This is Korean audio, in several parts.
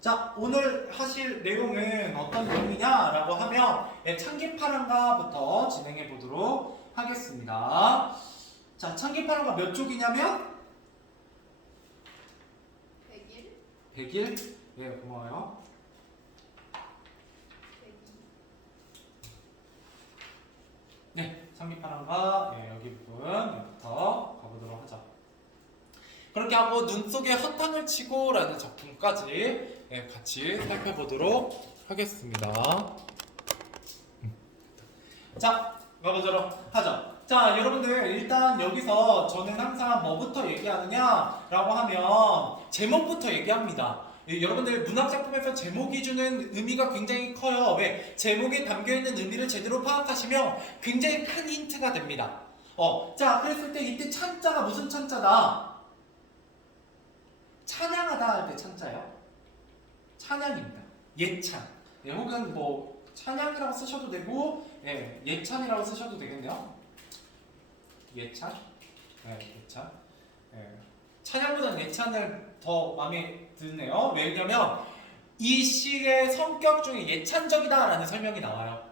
자, 오늘 하실 내용은 어떤 내용이냐라고 하면 창기파랑가부터 진행해 보도록 하겠습니다. 자, 창기파랑가 몇 쪽이냐면 100일? 100일? 예, 고마워요. 102. 네, 창기파랑가 여기 부분부터 가보도록 하죠. 그렇게 하고 눈 속에 헛탕을 치고라는 작품까지 같이 살펴보도록 하겠습니다. 자, 가보도록 하죠. 자, 여러분들 일단 여기서 저는 항상 뭐부터 얘기하느냐라고 하면 제목부터 얘기합니다. 여러분들 문학작품에서 제목이 주는 의미가 굉장히 커요. 왜? 제목에 담겨있는 의미를 제대로 파악하시면 굉장히 큰 힌트가 됩니다. 자, 그랬을 때 이때 찬자가 무슨 찬자다? 찬양하다 할 때 찬자요? 찬양입니다. 예찬. 혹은 뭐 찬양이라고 쓰셔도 되고 예찬이라고 쓰셔도 되겠네요. 예찬? 예찬. 찬양보다는 예찬을 더 마음에 드네요. 왜냐면 이 시의 성격 중에 예찬적이다라는 설명이 나와요.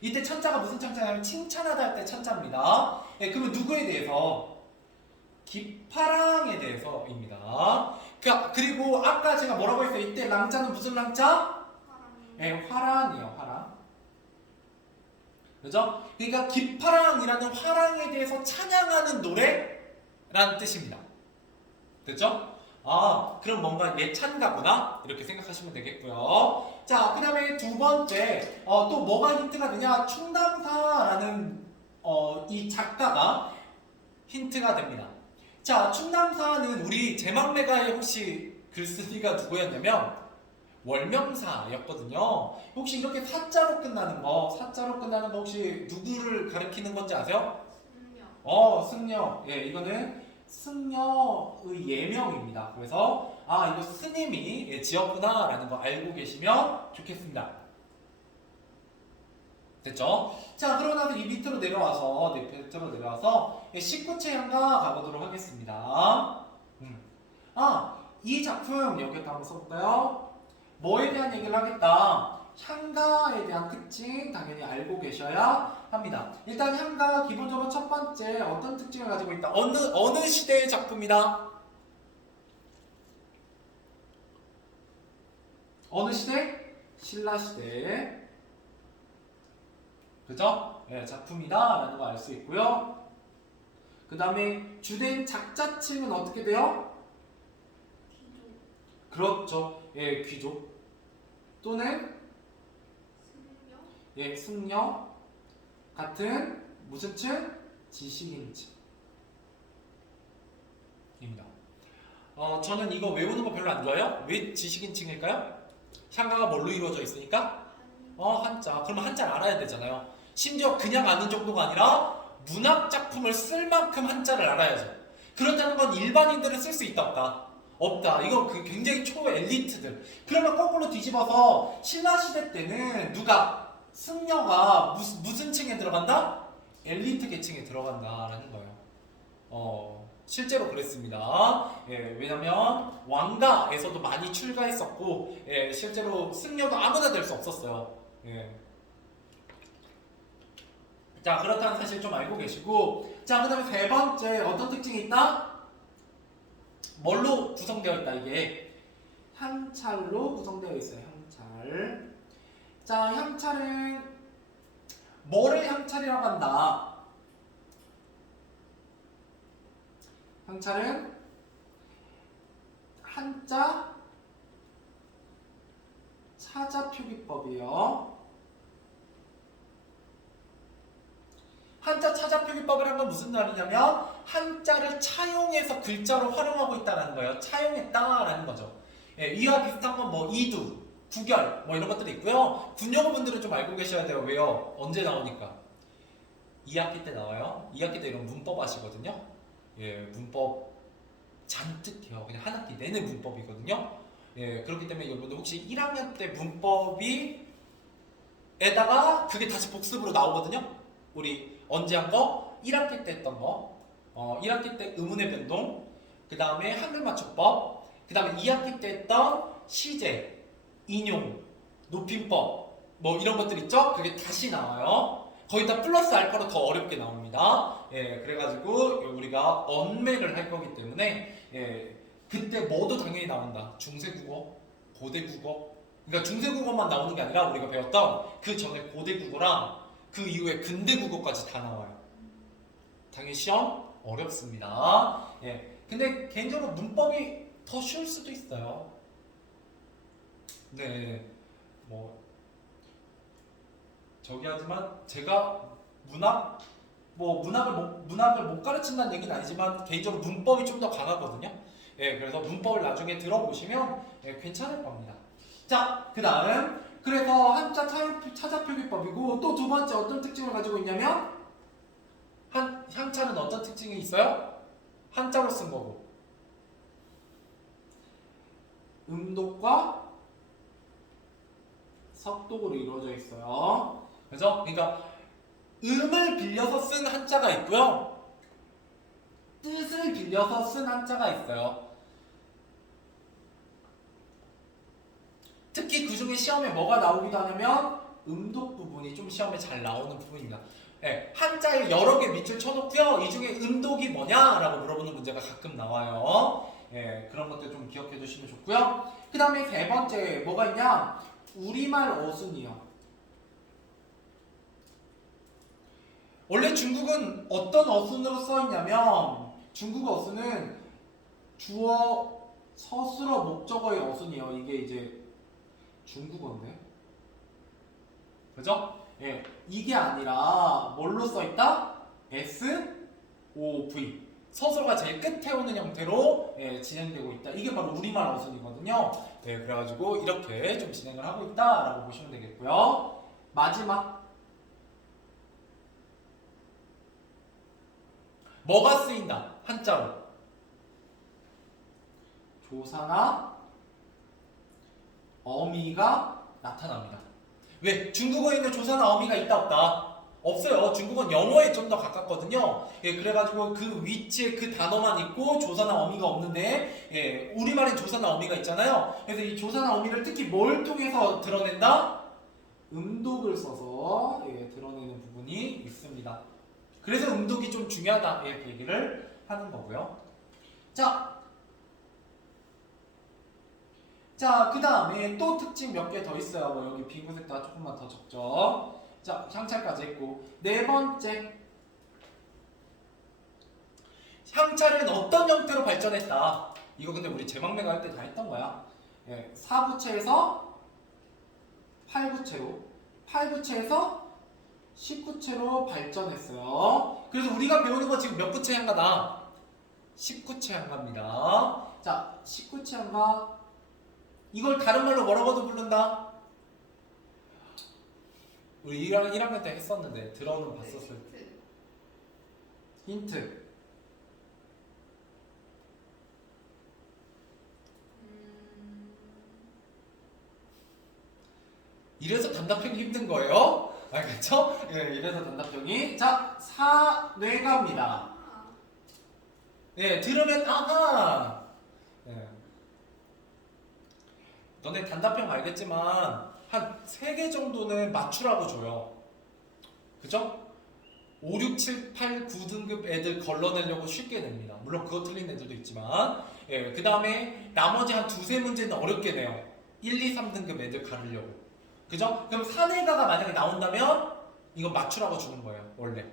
이때 찬자가 무슨 찬자냐면 칭찬하다 할 때 찬자입니다. 그러면 누구에 대해서? 기파랑에 대해서입니다. 그리고 아까 제가 뭐라고 했어요? 이때 랑자는 무슨 랑자? 화랑이에요. 화랑. 그죠? 그러니까 기파랑이라는 화랑에 대해서 찬양하는 노래라는 뜻입니다. 됐죠? 그럼 뭔가 예찬가구나 이렇게 생각하시면 되겠고요. 자, 그 다음에 두 번째 또 뭐가 힌트가 되냐? 충담사라는 이 작가가 힌트가 됩니다. 자, 충담사는 우리 제망매가의 혹시 글쓴이가 누구였냐면 월명사였거든요. 혹시 이렇게 사자로 끝나는 거 혹시 누구를 가리키는 건지 아세요? 승려. 승려. 이거는 승려의 예명입니다. 그래서 이거 스님이 지었구나라는 거 알고 계시면 좋겠습니다. 됐죠? 자, 그러고 나서 이 밑으로 내려와서 십구체 향가 가보도록 하겠습니다. 이 작품 여기다 한번 써볼까요? 뭐에 대한 얘기를 하겠다? 향가에 대한 특징 당연히 알고 계셔야 합니다. 일단 향가 기본적으로 첫 번째 어떤 특징을 가지고 있다? 어느 시대의 작품이다? 어느 시대? 신라시대. 그죠? 작품이다라는 거 알 수 있고요. 그 다음에 주된 작자층은 어떻게 돼요? 귀족. 그렇죠. 귀족 또는 승려. 승려 같은 무슨 층? 지식인층입니다. 저는 이거 외우는 거 별로 안 좋아요. 왜 지식인층일까요? 향가가 뭘로 이루어져 있으니까? 한자. 그러면 한자를 알아야 되잖아요. 심지어 그냥 아는 정도가 아니라 문학 작품을 쓸 만큼 한자를 알아야죠. 그렇다는 건 일반인들은 쓸 수 있다 없다? 없다. 이거 굉장히 초엘리트들. 그러면 거꾸로 뒤집어서 신라시대 때는 누가? 승려가 무슨 층에 들어간다? 엘리트 계층에 들어간다라는 거예요. 실제로 그랬습니다. 왜냐면 왕가에서도 많이 출가했었고 실제로 승려도 아무나 될 수 없었어요. 자, 그렇다는 사실 좀 알고 계시고, 자, 그 다음에 세 번째 어떤 특징이 있다? 뭘로 구성되어 있다? 이게 향찰로 구성되어 있어요. 향찰. 자, 향찰은 뭐를 향찰이라고 한다? 향찰은 한자 차자표기법이에요. 한자 차자표기법을 한 건 무슨 말이냐면 한자를 차용해서 글자로 활용하고 있다는 거예요. 차용했다라는 거죠. 이와 비슷한 건 뭐 이두, 구결 뭐 이런 것들이 있고요. 군영어분들은 좀 알고 계셔야 돼요. 왜요? 언제 나오니까? 2학기 때 나와요. 2학기 때 이런 문법 아시거든요. 문법 잔뜩 해요. 그냥 한 학기 내내 문법이거든요. 그렇기 때문에 여러분들 혹시 1학년 때 문법이 에다가 그게 다시 복습으로 나오거든요. 우리 언제 한 거? 1학기 때 했던 거. 1학기 때 의문의 변동. 그 다음에 한글맞춤법. 그 다음에 2학기 때 했던 시제. 인용, 높임법 뭐 이런 것들 있죠? 그게 다시 나와요. 거기다 플러스 알파로 더 어렵게 나옵니다. 예, 그래가지고 우리가 언매를 할 거기 때문에 예, 그때 뭐도 당연히 나온다. 중세국어, 고대국어. 그러니까 중세국어만 나오는 게 아니라 우리가 배웠던 그 전에 고대국어랑 그 이후에 근대국어까지 다 나와요. 당연히 시험 어렵습니다. 예, 근데 개인적으로 문법이 더 쉬울 수도 있어요. 네, 뭐 저기 하지만 제가 문학을 못 가르친다는 얘기는 아니지만 개인적으로 문법이 좀 더 강하거든요. 예, 그래서 문법을 나중에 들어보시면 예, 괜찮을 겁니다. 자, 그 다음 그래서 한자 찾아표기법이고 또 두 번째 어떤 특징을 가지고 있냐면 한자는 어떤 특징이 있어요? 한자로 쓴 거고 음독과 석독으로 이루어져 있어요. 그래서 그러니까 음을 빌려서 쓴 한자가 있고요. 뜻을 빌려서 쓴 한자가 있어요. 특히 그 중에 시험에 뭐가 나오기도 하냐면 음독 부분이 좀 시험에 잘 나오는 부분입니다. 네, 한자에 여러 개 밑줄 쳐놓고요. 이 중에 음독이 뭐냐라고 물어보는 문제가 가끔 나와요. 네, 그런 것들 좀 기억해 두시면 좋고요. 그 다음에 세 번째 뭐가 있냐? 우리말 어순이요. 원래 중국은 어떤 어순으로 써있냐면 중국어 어순은 주어, 서술어, 목적어의 어순이에요. 이게 이제 중국어인데 그죠? 예, 이게 아니라 뭘로 써있다? SOV 서술어가 제일 끝에 오는 형태로 예, 진행되고 있다. 이게 바로 우리말 어순이거든요. 예, 그래가지고 이렇게 좀 진행을 하고 있다라고 보시면 되겠고요. 마지막 뭐가 쓰인다? 한자로 조사나 어미가 나타납니다. 왜? 중국어에는 조사나 어미가 있다 없다? 없어요. 중국어는 영어에 좀 더 가깝거든요. 예, 그래가지고 그 위치에 그 단어만 있고 조사나 어미가 없는데 예, 우리말엔 조사나 어미가 있잖아요. 그래서 이 조사나 어미를 특히 뭘 통해서 드러낸다? 음독을 써서 예, 드러내는 부분이 있습니다. 그래서 음독이 좀 중요하다 이렇게 얘기를 하는 거고요. 자, 그 다음에 또 특징 몇 개 더 있어요. 뭐 여기 빈 구색다 조금만 더 적죠. 자, 향찰까지 했고 네 번째 향찰은 어떤 형태로 발전했다. 이거 근데 우리 제망매가 할 때 다 했던 거야. 예, 4부체에서 8부체로 8부체에서 19체로 발전했어요. 그래서 우리가 배우는 건 지금 몇 부체 향가다? 19체 향가입니다. 자, 19체 향가 이걸 다른 말로 뭐라고도 부른다? 우리 1학년 때 했었는데 들어는 봤었어요. 힌트. 이래서 단답형이 힘든 거예요. 알겠죠? 예, 이래서 단답형이 자, 사뇌가입니다. 예, 들으면 아하. 예. 너네 단답형 알겠지만 한 3개 정도는 맞추라고 줘요. 그죠? 5, 6, 7, 8, 9등급 애들 걸러내려고 쉽게 냅니다. 물론 그거 틀린 애들도 있지만 예, 그 다음에 나머지 한 2, 3문제는 어렵게 내요. 1, 2, 3등급 애들 가르려고. 그죠? 그럼 사내가가 만약에 나온다면 이거 맞추라고 주는 거예요. 원래.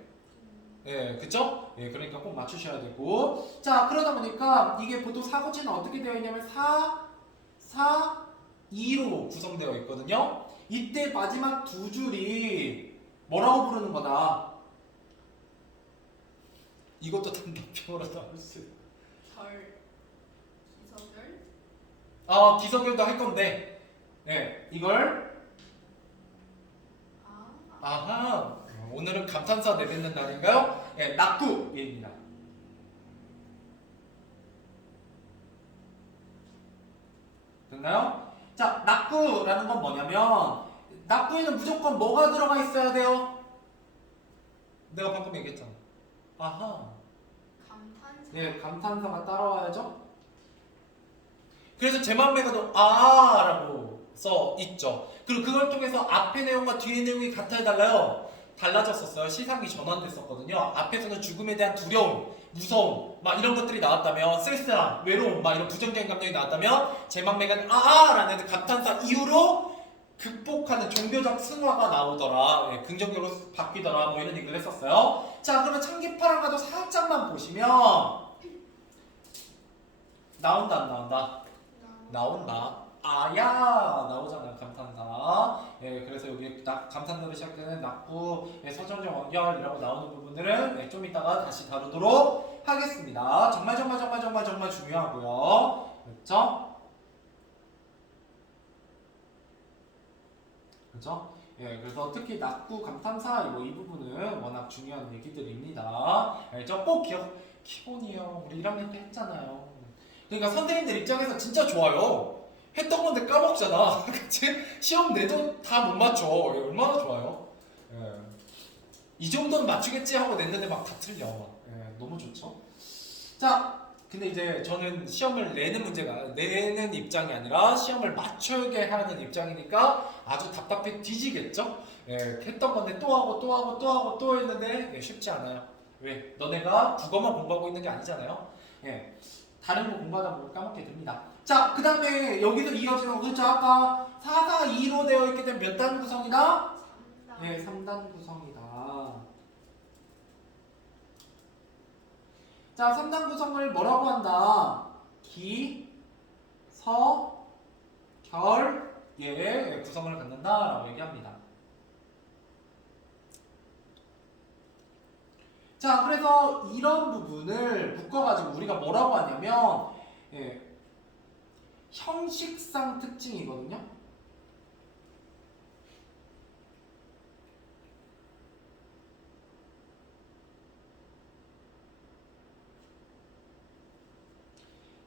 예, 그죠? 예, 그러니까 꼭 맞추셔야 되고. 자, 그러다 보니까 이게 보통 사고체는 어떻게 되어 있냐면 4, 2로 구성되어 있거든요. 이때 마지막 두 줄이 뭐라고 부르는 거다? 이것도 단답형으로 나올 수 있어요. 기서절. 기성교도 할 건데, 예, 이걸 아하, 오늘은 감탄사 내뱉는 날인가요? 예, 낙구 얘기입니다. 됐나요? 자, 낙구라는 건 뭐냐면 낙구에는 무조건 뭐가 들어가 있어야 돼요? 내가 방금 얘기했잖아. 아하. 감탄사. 예, 감탄사가 따라와야죠. 그래서 제 맘매가도 아라고 써 있죠. 그리고 그걸 통해서 앞의 내용과 뒤의 내용이 같아야 달라요. 달라졌었어요. 시상이 전환됐었거든요. 앞에서는 죽음에 대한 두려움, 무서움 막 이런 것들이 나왔다면 쓸쓸함, 외로움 막 이런 부정적인 감정이 나왔다면 제막매가 아아라는 감탄사 이후로 극복하는 종교적 승화가 나오더라. 예, 긍정적으로 바뀌더라. 뭐 이런 얘기를 했었어요. 자, 그러면 창기파랑가도 살짝만 보시면 나온다 안 나온다? 나온다. 아야 나오잖아요. 감탄사. 예, 그래서 여기 감탄사로 시작되는 낙부, 서정적 원결이라고 나오는 부분들은 좀 이따가 다시 다루도록 하겠습니다. 정말 중요하고요. 그렇죠? 그렇죠? 예, 그래서 특히 낙구, 감탄사 이 부분은 워낙 중요한 얘기들입니다. 알죠? 꼭 기본이에요. 우리 1학년 때 했잖아요. 그러니까 선생님들 입장에서 진짜 좋아요. 했던 건데 까먹잖아. 그치? 시험 내도 다 못 맞춰. 예, 얼마나 좋아요? 예. 이 정도는 맞추겠지 하고 냈는데 막 다 틀려. 예, 너무 좋죠? 자, 근데 이제 저는 시험을 내는 입장이 아니라 시험을 맞추게 하는 입장이니까 아주 답답해 뒤지겠죠? 예, 했던 건데 또 하고 또 했는데 쉽지 않아요. 왜? 너네가 국어만 공부하고 있는 게 아니잖아요. 예, 다른 거 공부하다 보면 까먹게 됩니다. 자, 그 다음에 여기서 이어지는 거 그렇죠? 아까 4, 4, 2로 되어 있기 때문에 몇 단 구성이다? 3단. 네, 3단 구성이다. 자, 3단 구성을 뭐라고 한다? 기, 서, 결, 예, 구성을 갖는다라고 얘기합니다. 자, 그래서 이런 부분을 묶어가지고 우리가 뭐라고 하냐면 예, 형식상 특징이거든요.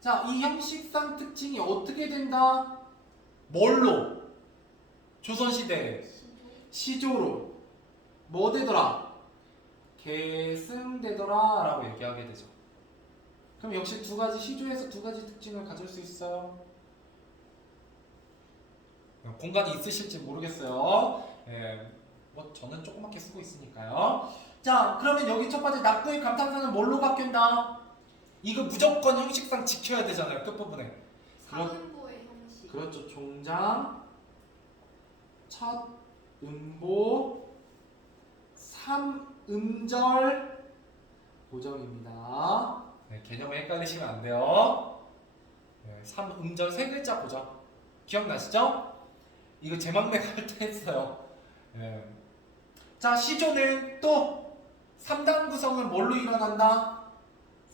자, 이 형식상 특징이 어떻게 된다? 뭘로? 조선시대 시조로 뭐 되더라? 계승되더라 라고 얘기하게 되죠. 그럼 역시 두 가지 시조에서 두 가지 특징을 가질 수 있어요. 공간이 있으실지 모르겠어요. 예, 뭐 저는 조그맣게 쓰고 있으니까요. 자, 그러면 여기 첫 번째 낙구의 감탄사는 뭘로 바뀐다? 이거 무조건 형식상 지켜야 되잖아요. 끝부분에. 사음보의 형식. 그렇죠. 종장, 첫 음보, 3음절 고정입니다. 네, 개념에 헷갈리시면 안 돼요. 네, 3음절 세 글자 고정. 기억나시죠? 이거 제막맥 할 때 했어요. 네. 자, 시조는 또 3단 구성은 뭘로 일어난다?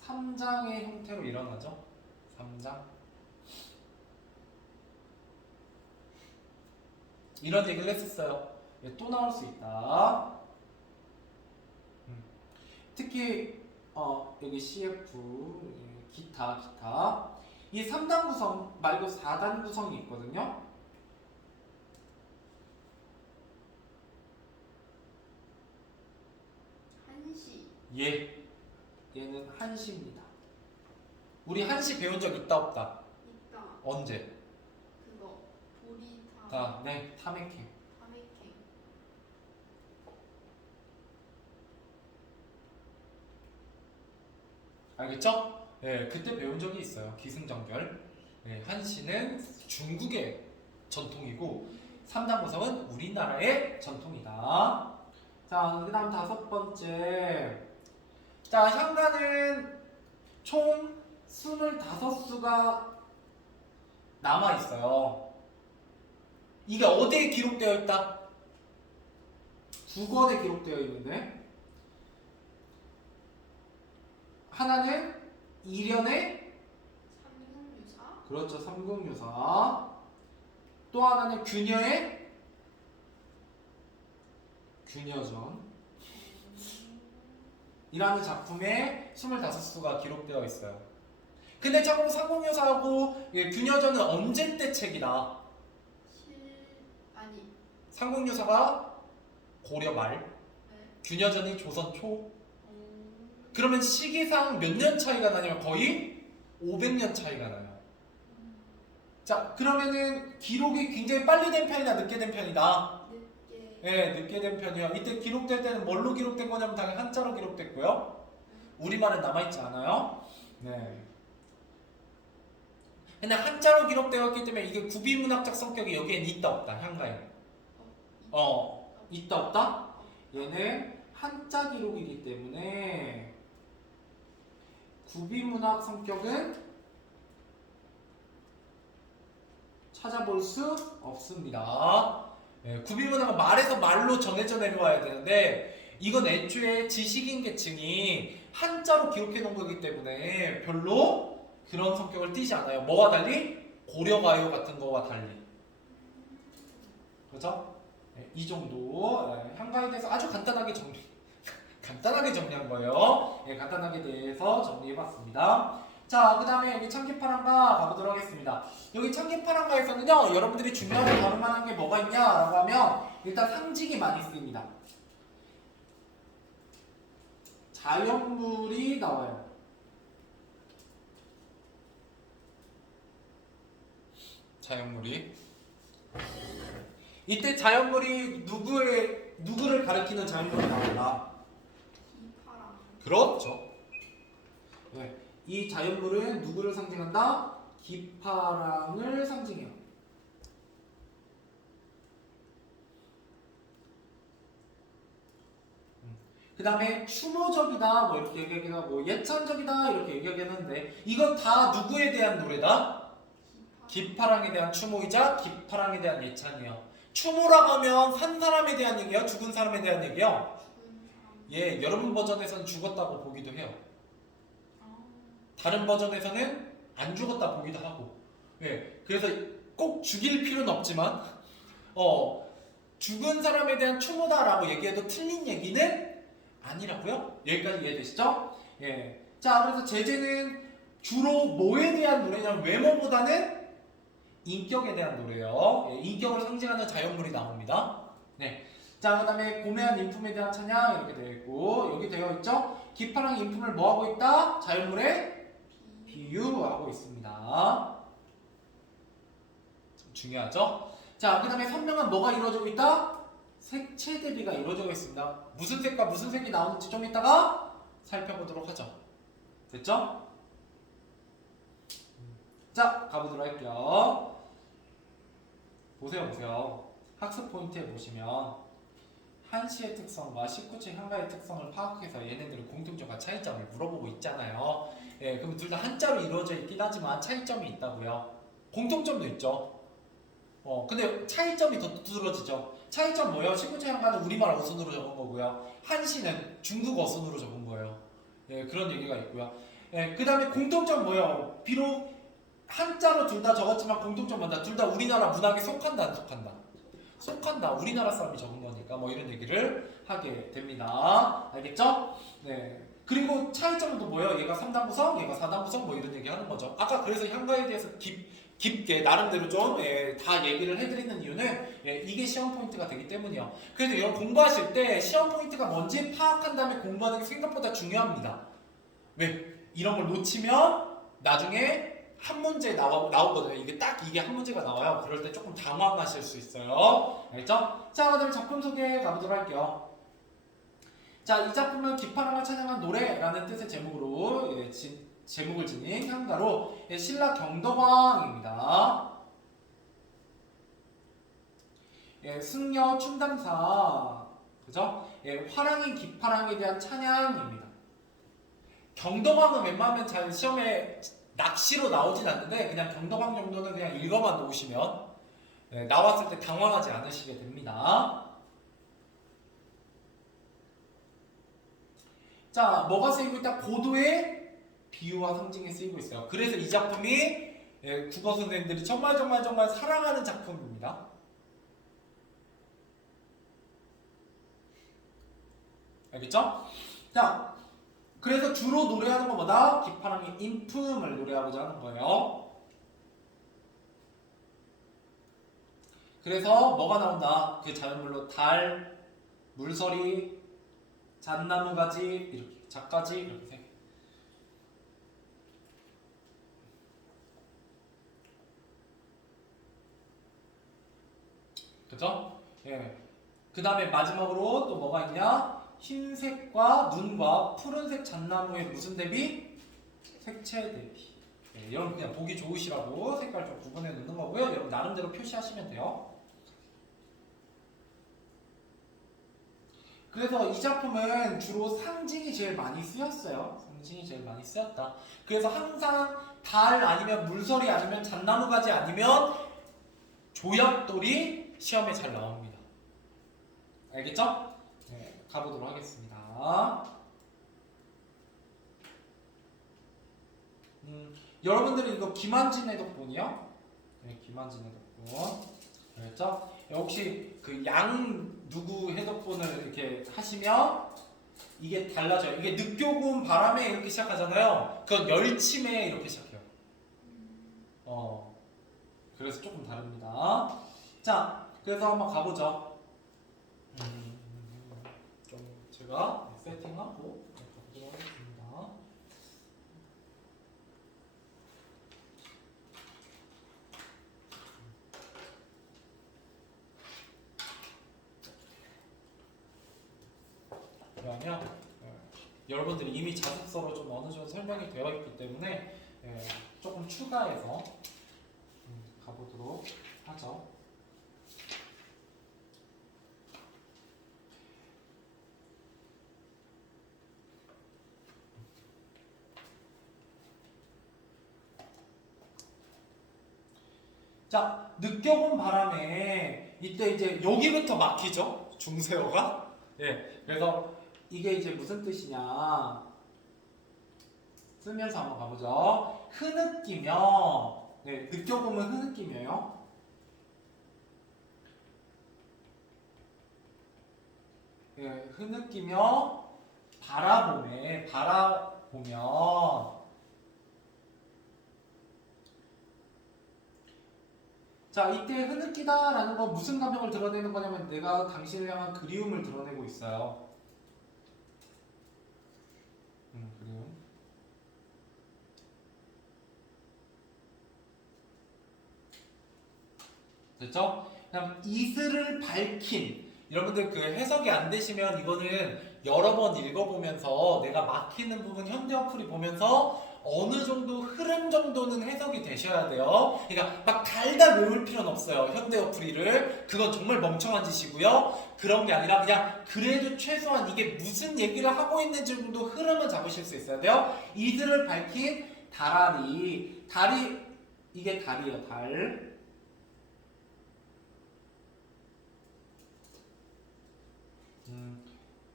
3장의 형태로 일어나죠. 3장. 이런 얘기를 했었어요. 또 나올 수 있다. 특히 여기 CF, 기타 이 3단 구성 말고 4단 구성이 있거든요. 한시. 얘는 한시입니다. 우리 한시 배운 적 있다 없다? 있다. 언제? 그거 보리타. 네, 탐핵행. 타메킹. 알겠죠? 네, 그때 배운 적이 있어요. 기승전결. 네, 한시는 중국의 전통이고 3단 구성은 우리나라의 전통이다. 자, 그 다음 다섯 번째. 자, 향가는 총 25수가 남아있어요. 이게 어디에 기록되어 있다? 9권에 기록되어 있는데 하나는 일연의 삼국유사. 그렇죠. 삼국유사. 또 하나는 균여의 균여전 이라는 작품에 25수가 기록되어 있어요. 근데 참고로 삼국유사하고 균여전은 언제 때 책이다? 아니. 삼국유사가 고려 말, 네. 균여전이 조선 초. 그러면 시기상 몇 년 차이가 나냐면 거의 500년 차이가 나요. 자, 그러면은 기록이 굉장히 빨리 된 편이다, 늦게 된 편이다? 늦게. 네, 늦게 된 편이요. 이때 기록될 때는 뭘로 기록된 거냐면 당연히 한자로 기록됐고요. 우리말은 남아있지 않아요. 네. 근데 한자로 기록되었기 때문에 이게 구비문학적 성격이 여기엔 있다 없다, 향가에. 있다 없다? 얘는 한자 기록이기 때문에 구비문학 성격은 찾아볼 수 없습니다. 구비문학은 말에서 말로 전해져 내려와야 되는데 이건 애초에 지식인 계층이 한자로 기록해 놓은 거기 때문에 별로 그런 성격을 띠지 않아요. 뭐와 달리? 고려가요 같은 거와 달리. 그렇죠? 이 정도 향가에 대해서 아주 간단하게 정리한 거예요. 간단하게 대해서 정리해봤습니다. 자, 그 다음에 여기 참기파랑가 가보도록 하겠습니다. 여기 참기파랑가에서는요, 여러분들이 중요하게 다룰 만한 게 뭐가 있냐라고 하면 일단 상징이 많이 쓰입니다. 자연물이 나와요. 자연물이. 이때 자연물이 누구를 가리키는 자연물이 나온다. 기파랑. 그렇죠. 네. 이 자연물은 누구를 상징한다? 기파랑을 상징해요. 그 다음에 추모적이다 뭐 이렇게 얘기하기도 하고 예찬적이다 이렇게 얘기하겠는데 이건 다 누구에 대한 노래다? 기파랑에 대한 추모이자 기파랑에 대한 예찬이에요. 추모라고 하면 산 사람에 대한 얘기야? 죽은 사람에 대한 얘기야? 죽은 사람. 예, 여러분 버전에서는 죽었다고 보기도 해요. 아. 다른 버전에서는 안 죽었다 보기도 하고. 예, 그래서 꼭 죽일 필요는 없지만 죽은 사람에 대한 추모다라고 얘기해도 틀린 얘기는 아니라고요. 여기까지 이해되시죠? 예. 자, 그래서 제재는 주로 뭐에 대한 노래냐면 외모보다는 인격에 대한 노래예요. 예, 인격을 상징하는 자연물이 나옵니다. 네. 자, 그 다음에 고매한 인품에 대한 찬양 이렇게 되어 있고 여기 되어 있죠? 기파랑 인품을 뭐 하고 있다? 자연물에 비유하고 있습니다. 중요하죠? 자, 그 다음에 선명한 뭐가 이루어지고 있다? 색채 대비가 이루어지고 있습니다. 무슨 색과 무슨 색이 나오는지 좀 이따가 살펴보도록 하죠. 됐죠? 자, 가보도록 할게요. 보세요. 학습 포인트에 보시면 한시의 특성과 19체 향가의 특성을 파악해서 얘네들의 공통점과 차이점을 물어보고 있잖아요. 예, 그럼 둘 다 한자로 이루어져 있긴 하지만 차이점이 있다고요. 공통점도 있죠. 근데 차이점이 더 두드러지죠. 차이점 뭐예요? 19체 향가는 우리말 어순으로 적은 거고요. 한시는 중국 어순으로 적은 거예요. 예, 그런 얘기가 있고요. 예, 그 다음에 공통점 뭐예요? 비록 한자로 둘 다 적었지만 공통점 뭐다? 둘 다 우리나라 문학에 속한다, 안 속한다? 속한다. 우리나라 사람이 적은 거니까 뭐 이런 얘기를 하게 됩니다. 알겠죠? 네. 그리고 차이점은 또 뭐예요? 얘가 3단 구성, 얘가 4단 구성 뭐 이런 얘기 하는 거죠. 아까 그래서 향가에 대해서 깊게 나름대로 좀 다 얘기를 해드리는 이유는 이게 시험 포인트가 되기 때문이요. 그래서 여러분 공부하실 때 시험 포인트가 뭔지 파악한 다음에 공부하는 게 생각보다 중요합니다. 왜? 이런 걸 놓치면 나중에 한 문제 나오거든요. 이게 한 문제가 나와요. 그럴 때 조금 당황하실 수 있어요. 알겠죠? 자, 그다음에 작품 소개 가보도록 할게요. 자, 이 작품은 기파랑을 찬양한 노래라는 뜻의 제목으로 제목을 지닌 향가로 신라 경덕왕입니다. 승려 춤담사, 그죠? 화랑인 기파랑에 대한 찬양입니다. 경덕왕은 웬만하면 잘 시험에 낚시로 나오진 않는데 그냥 경덕왕 정도는 그냥 읽어만 놓으시면 나왔을 때 당황하지 않으시게 됩니다. 자, 뭐가 쓰이고 있다? 고도의 비유와 상징이 쓰이고 있어요. 그래서 이 작품이 국어 선생님들이 정말 사랑하는 작품입니다. 알겠죠? 자, 그래서 주로 노래하는 건 뭐다? 기파랑의 인품을 노래하고자 하는 거예요. 그래서 뭐가 나온다? 그 자연물로 달, 물서리, 잣나무가지, 이렇게 작가지 이렇게 세 개. 그죠? 예. 그 다음에 마지막으로 또 뭐가 있냐? 흰색과 눈과 푸른색 잣나무의 무슨 대비? 색채 대비. 예, 여러분 그냥 보기 좋으시라고 색깔 좀 구분해 놓는 거고요. 여러분 나름대로 표시하시면 돼요. 그래서 이 작품은 주로 상징이 제일 많이 쓰였어요. 상징이 제일 많이 쓰였다. 그래서 항상 달 아니면 물서리 아니면 잣나무 가지 아니면 조약돌이 시험에 잘 나옵니다. 알겠죠? 네, 가보도록 하겠습니다. 여러분들은 이거 김한진의 덕분이요? 네, 김한진의 덕분. 알겠죠? 혹시 그 양 누구 해덕분을 이렇게 하시면 이게 달라져요. 이게 늦교금 바람에 이렇게 시작하잖아요. 그건 열침에 이렇게 시작해요. 그래서 조금 다릅니다. 자, 그래서 한번 가보죠. 좀 제가 세팅하고 가보도록 하겠습니다. 그러면 여러분들이 이미 자습서로 좀 어느 정도 설명이 되어 있기 때문에 조금 추가해서 가보도록 하죠. 자, 늦겨본 바람에 이때 이제 여기부터 막히죠. 중세어가. 예, 그래서 이게 이제 무슨 뜻이냐 쓰면서 한번 가보죠. 흐느끼며, 네, 느껴보면 흐느끼며요. 네, 흐느끼며 바라보면. 자, 이때 흐느끼다라는 건 무슨 감정을 드러내는 거냐면 내가 당신을 향한 그리움을 드러내고 있어요. 그리움. 됐죠? 그다음 이슬을 밝힌. 여러분들 그 해석이 안 되시면 이거는 여러 번 읽어보면서 내가 막히는 부분 현대 어플이 보면서 어느 정도 흐름 정도는 해석이 되셔야 돼요. 그러니까 막 달달 외울 필요는 없어요. 현대 어플이를. 그건 정말 멍청한 짓이고요. 그런 게 아니라 그냥 그래도 최소한 이게 무슨 얘기를 하고 있는지 정도 흐름은 잡으실 수 있어야 돼요. 이슬을 밝힌 달아리. 달이 이게 달이에요. 달.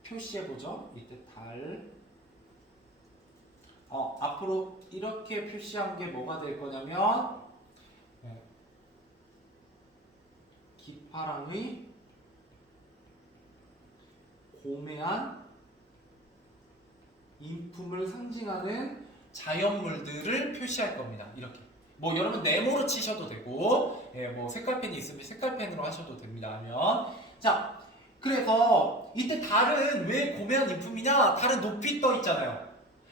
표시해보죠. 이때 달. 앞으로 이렇게 표시한 게 뭐가 될 거냐면 기파랑의 고매한 인품을 상징하는 자연물들을 표시할 겁니다. 이렇게. 뭐 여러분 네모로 치셔도 되고, 뭐 색깔펜이 있으면 색깔펜으로 하셔도 됩니다. 하면 자, 그래서 이때 달은 왜 고매한 인품이냐? 달은 높이 떠 있잖아요.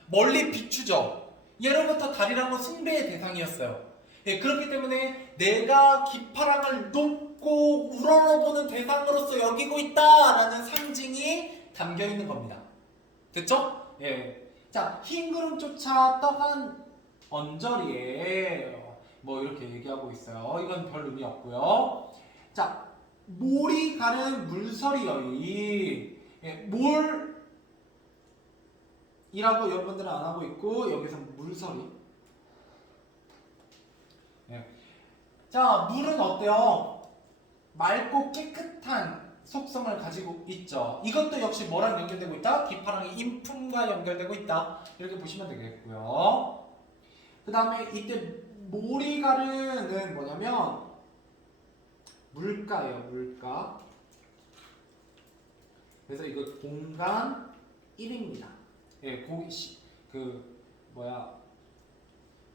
멀리 비추죠. 예로부터 달이란 건 숭배의 대상이었어요. 그렇기 때문에 내가 기파랑을 높고 우러러보는 대상으로서 여기고 있다라는 상징이 담겨 있는 겁니다. 됐죠? 자, 흰 구름 쫓아 떠간 언저리에 뭐 이렇게 얘기하고 있어요. 이건 별 의미 없고요. 자, 몰이 가는 물서리여이. 몰이라고 여러분들은 안 하고 있고 여기서 물서리. 자, 물은 어때요? 맑고 깨끗한 속성을 가지고 있죠. 이것도 역시 뭐랑 연결되고 있다? 기파랑의 인품과 연결되고 있다. 이렇게 보시면 되겠고요. 그 다음에 이때 모리가르는 뭐냐면 물가예요. 물가. 그래서 이거 공간 1입니다.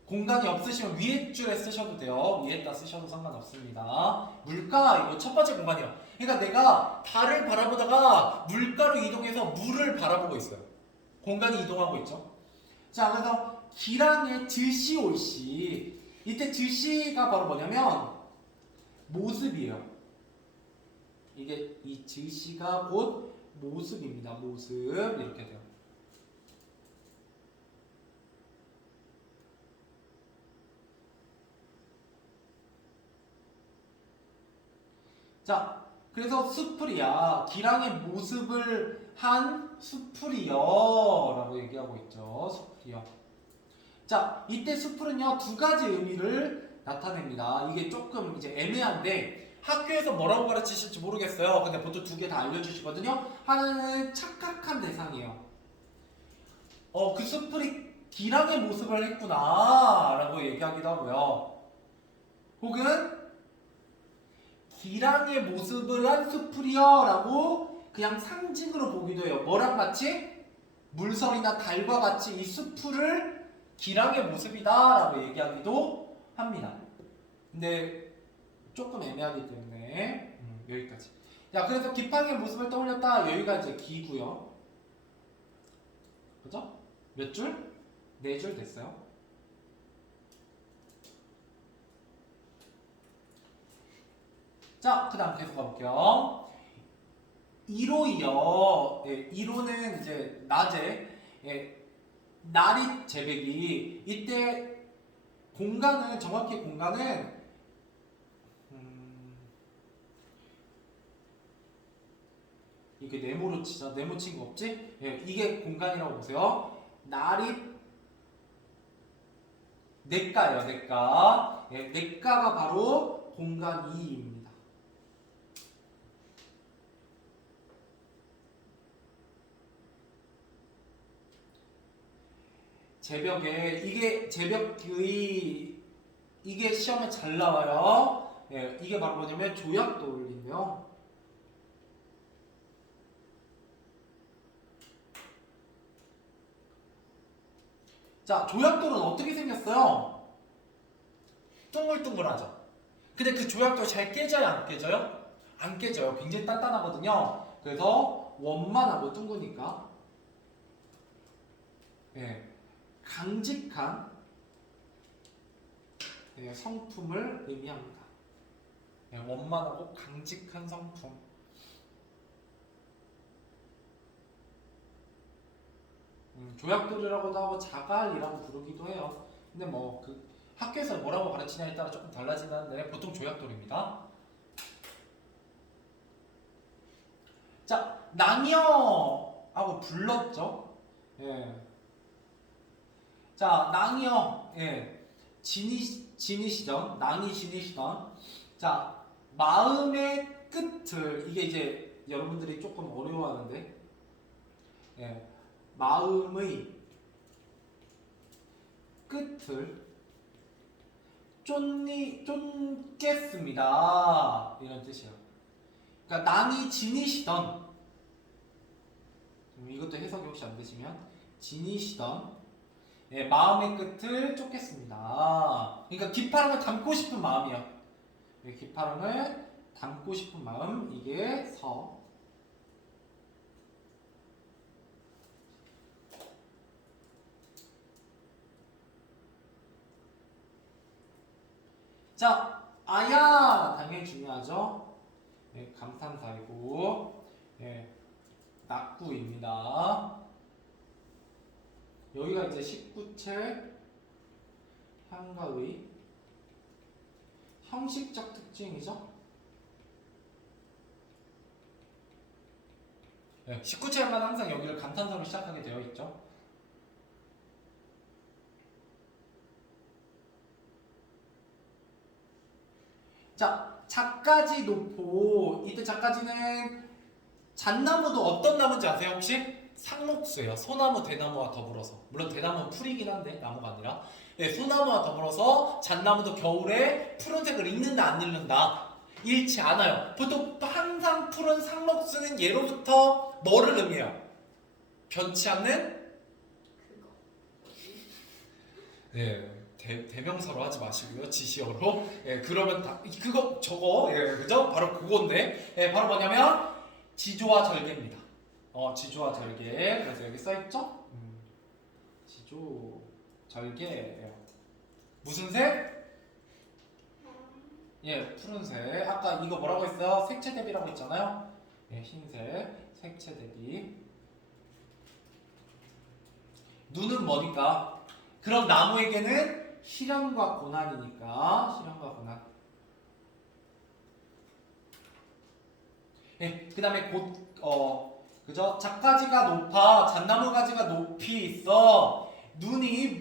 공간이 없으시면 위에 줄에 쓰셔도 돼요. 위에다 쓰셔도 상관없습니다. 물가, 이거 첫 번째 공간이요. 그러니까 내가 달을 바라보다가 물가로 이동해서 물을 바라보고 있어요. 공간이 이동하고 있죠. 자, 그래서 기랑의 즉시올시. 이때 즉시가 바로 뭐냐면 모습이에요. 이게 이 즉시가 곧 모습입니다. 모습 이렇게 돼요. 자, 그래서 수풀이야. 기랑의 모습을 한 수풀이여라고 얘기하고 있죠. 수풀이여. 자, 이때 수풀은요 두 가지 의미를 나타냅니다. 이게 조금 이제 애매한데 학교에서 뭐라고 가르치실지 모르겠어요. 근데 보통 두 개 다 알려주시거든요. 하나는 착각한 대상이에요. 그 수풀이 기랑의 모습을 했구나라고 얘기하기도 하고요. 혹은 기랑의 모습을 한 수풀이여라고 그냥 상징으로 보기도 해요. 뭐랑 같이? 물설이나 달과 같이 이 수풀을 기랑의 모습이다라고 얘기하기도 합니다. 근데 조금 애매하기 때문에 여기까지. 자, 그래서 기팡의 모습을 떠올렸다. 여기가 이제 기고요. 그죠? 몇 줄? 4줄 됐어요. 자, 그 다음 계속 가볼게요. 1호이요. 예, 1호는 이제 낮에 나릿 재배기. 이때 공간은 정확히 공간은 이게 네모로 치자. 네모 친 거 없지? 예, 이게 공간이라고 보세요. 나릿 냇가예요. 냇가. 예, 냇가가 바로 공간 2입니다. 제벽에 이게 제벽의 이게 시험에 잘 나와요. 예, 이게 바로 뭐냐면 조약돌인데요. 자, 조약돌은 어떻게 생겼어요? 둥글둥글하죠. 근데 그 조약돌 잘 깨져요, 안 깨져요? 안 깨져요. 굉장히 단단하거든요. 그래서 원만하고 둥그니까 예, 강직한 성품을 의미합니다. 예, 원만하고 강직한 성품. 조약돌이라고도 하고 자갈이라고 부르기도 해요. 근데 뭐 그 학교에서 뭐라고 가르치냐에 따라 조금 달라지는데 보통 조약돌입니다. 자, 낭여하고 불렀죠. 예. 자, 낭여, 예. 지니시던, 낭이 지니시던. 자, 마음의 끝을, 이게 이제 여러분들이 조금 어려워하는데, 예. 마음의 끝을 쫓겠습니다. 이런 뜻이에요. 그러니까 낭이 지니시던, 이것도 해석이 혹시 안 되시면, 지니시던, 예, 마음의 끝을 쫓겠습니다. 그러니까 기파랑을 담고 싶은 마음이요. 예, 기파랑을 담고 싶은 마음, 이게 서. 자, 아야 당연히 중요하죠. 예, 감탄사이고, 예, 낙구입니다. 여기가 이제 19체 향가의 형식적 특징이죠. 네, 19체 향가는 항상 여기를 감탄사로 시작하게 되어 있죠. 자, 작가지 노포. 이때 작가지는 잣나무도 어떤 나무인지 아세요 혹시? 상록수예요. 소나무, 대나무와 더불어서. 물론 대나무는 풀이긴 한데 나무가 아니라. 네, 소나무와 더불어서 잣나무도 겨울에 푸른색을 읽는다 안 읽는다? 읽지 않아요. 보통 항상 푸른 상록수는 예로부터 뭐를 의미해요? 변치 않는? 그거. 네. 대명사로 하지 마시고요. 지시어로. 예, 그러면 다 그거 저거 예, 그죠? 바로 그건데. 예, 바로 뭐냐면 지조와 절개입니다. 지조와 절개. 그래서 여기 써 있죠? 지조 절개. 예. 무슨 색? 예, 푸른색. 아까 이거 뭐라고 했어요? 색채 대비라고 했잖아요. 예, 흰색, 색채 대비. 눈은 뭐니까? 그럼 나무에게는 시련과 고난이니까 시련과 고난. 예, 그 다음에 그죠? 작가지가 높아, 잣나무 가지가 높이 있어. 눈이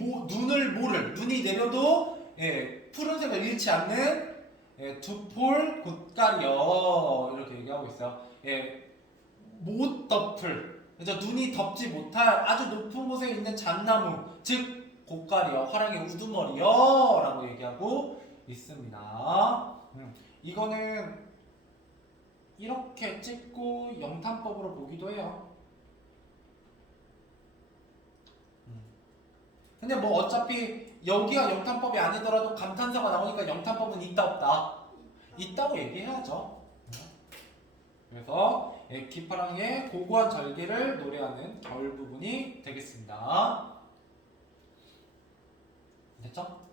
내려도 예, 푸른색을 잃지 않는 예, 두폴 곧가려 이렇게 얘기하고 있어요. 예, 못 덮을, 그죠? 눈이 덮지 못할 아주 높은 곳에 있는 잣나무, 즉 곧가려, 화랑의 우두머리여라고 얘기하고 있습니다. 이거는 이렇게 찍고 영탄법으로 보기도 해요. 근데 뭐 어차피 여기가 영탄법이 아니더라도 감탄사가 나오니까 영탄법은 있다 없다? 있다고 얘기해야죠. 그래서 기파랑의 고고한 절개를 노래하는 겨울 부분이 되겠습니다. 됐죠?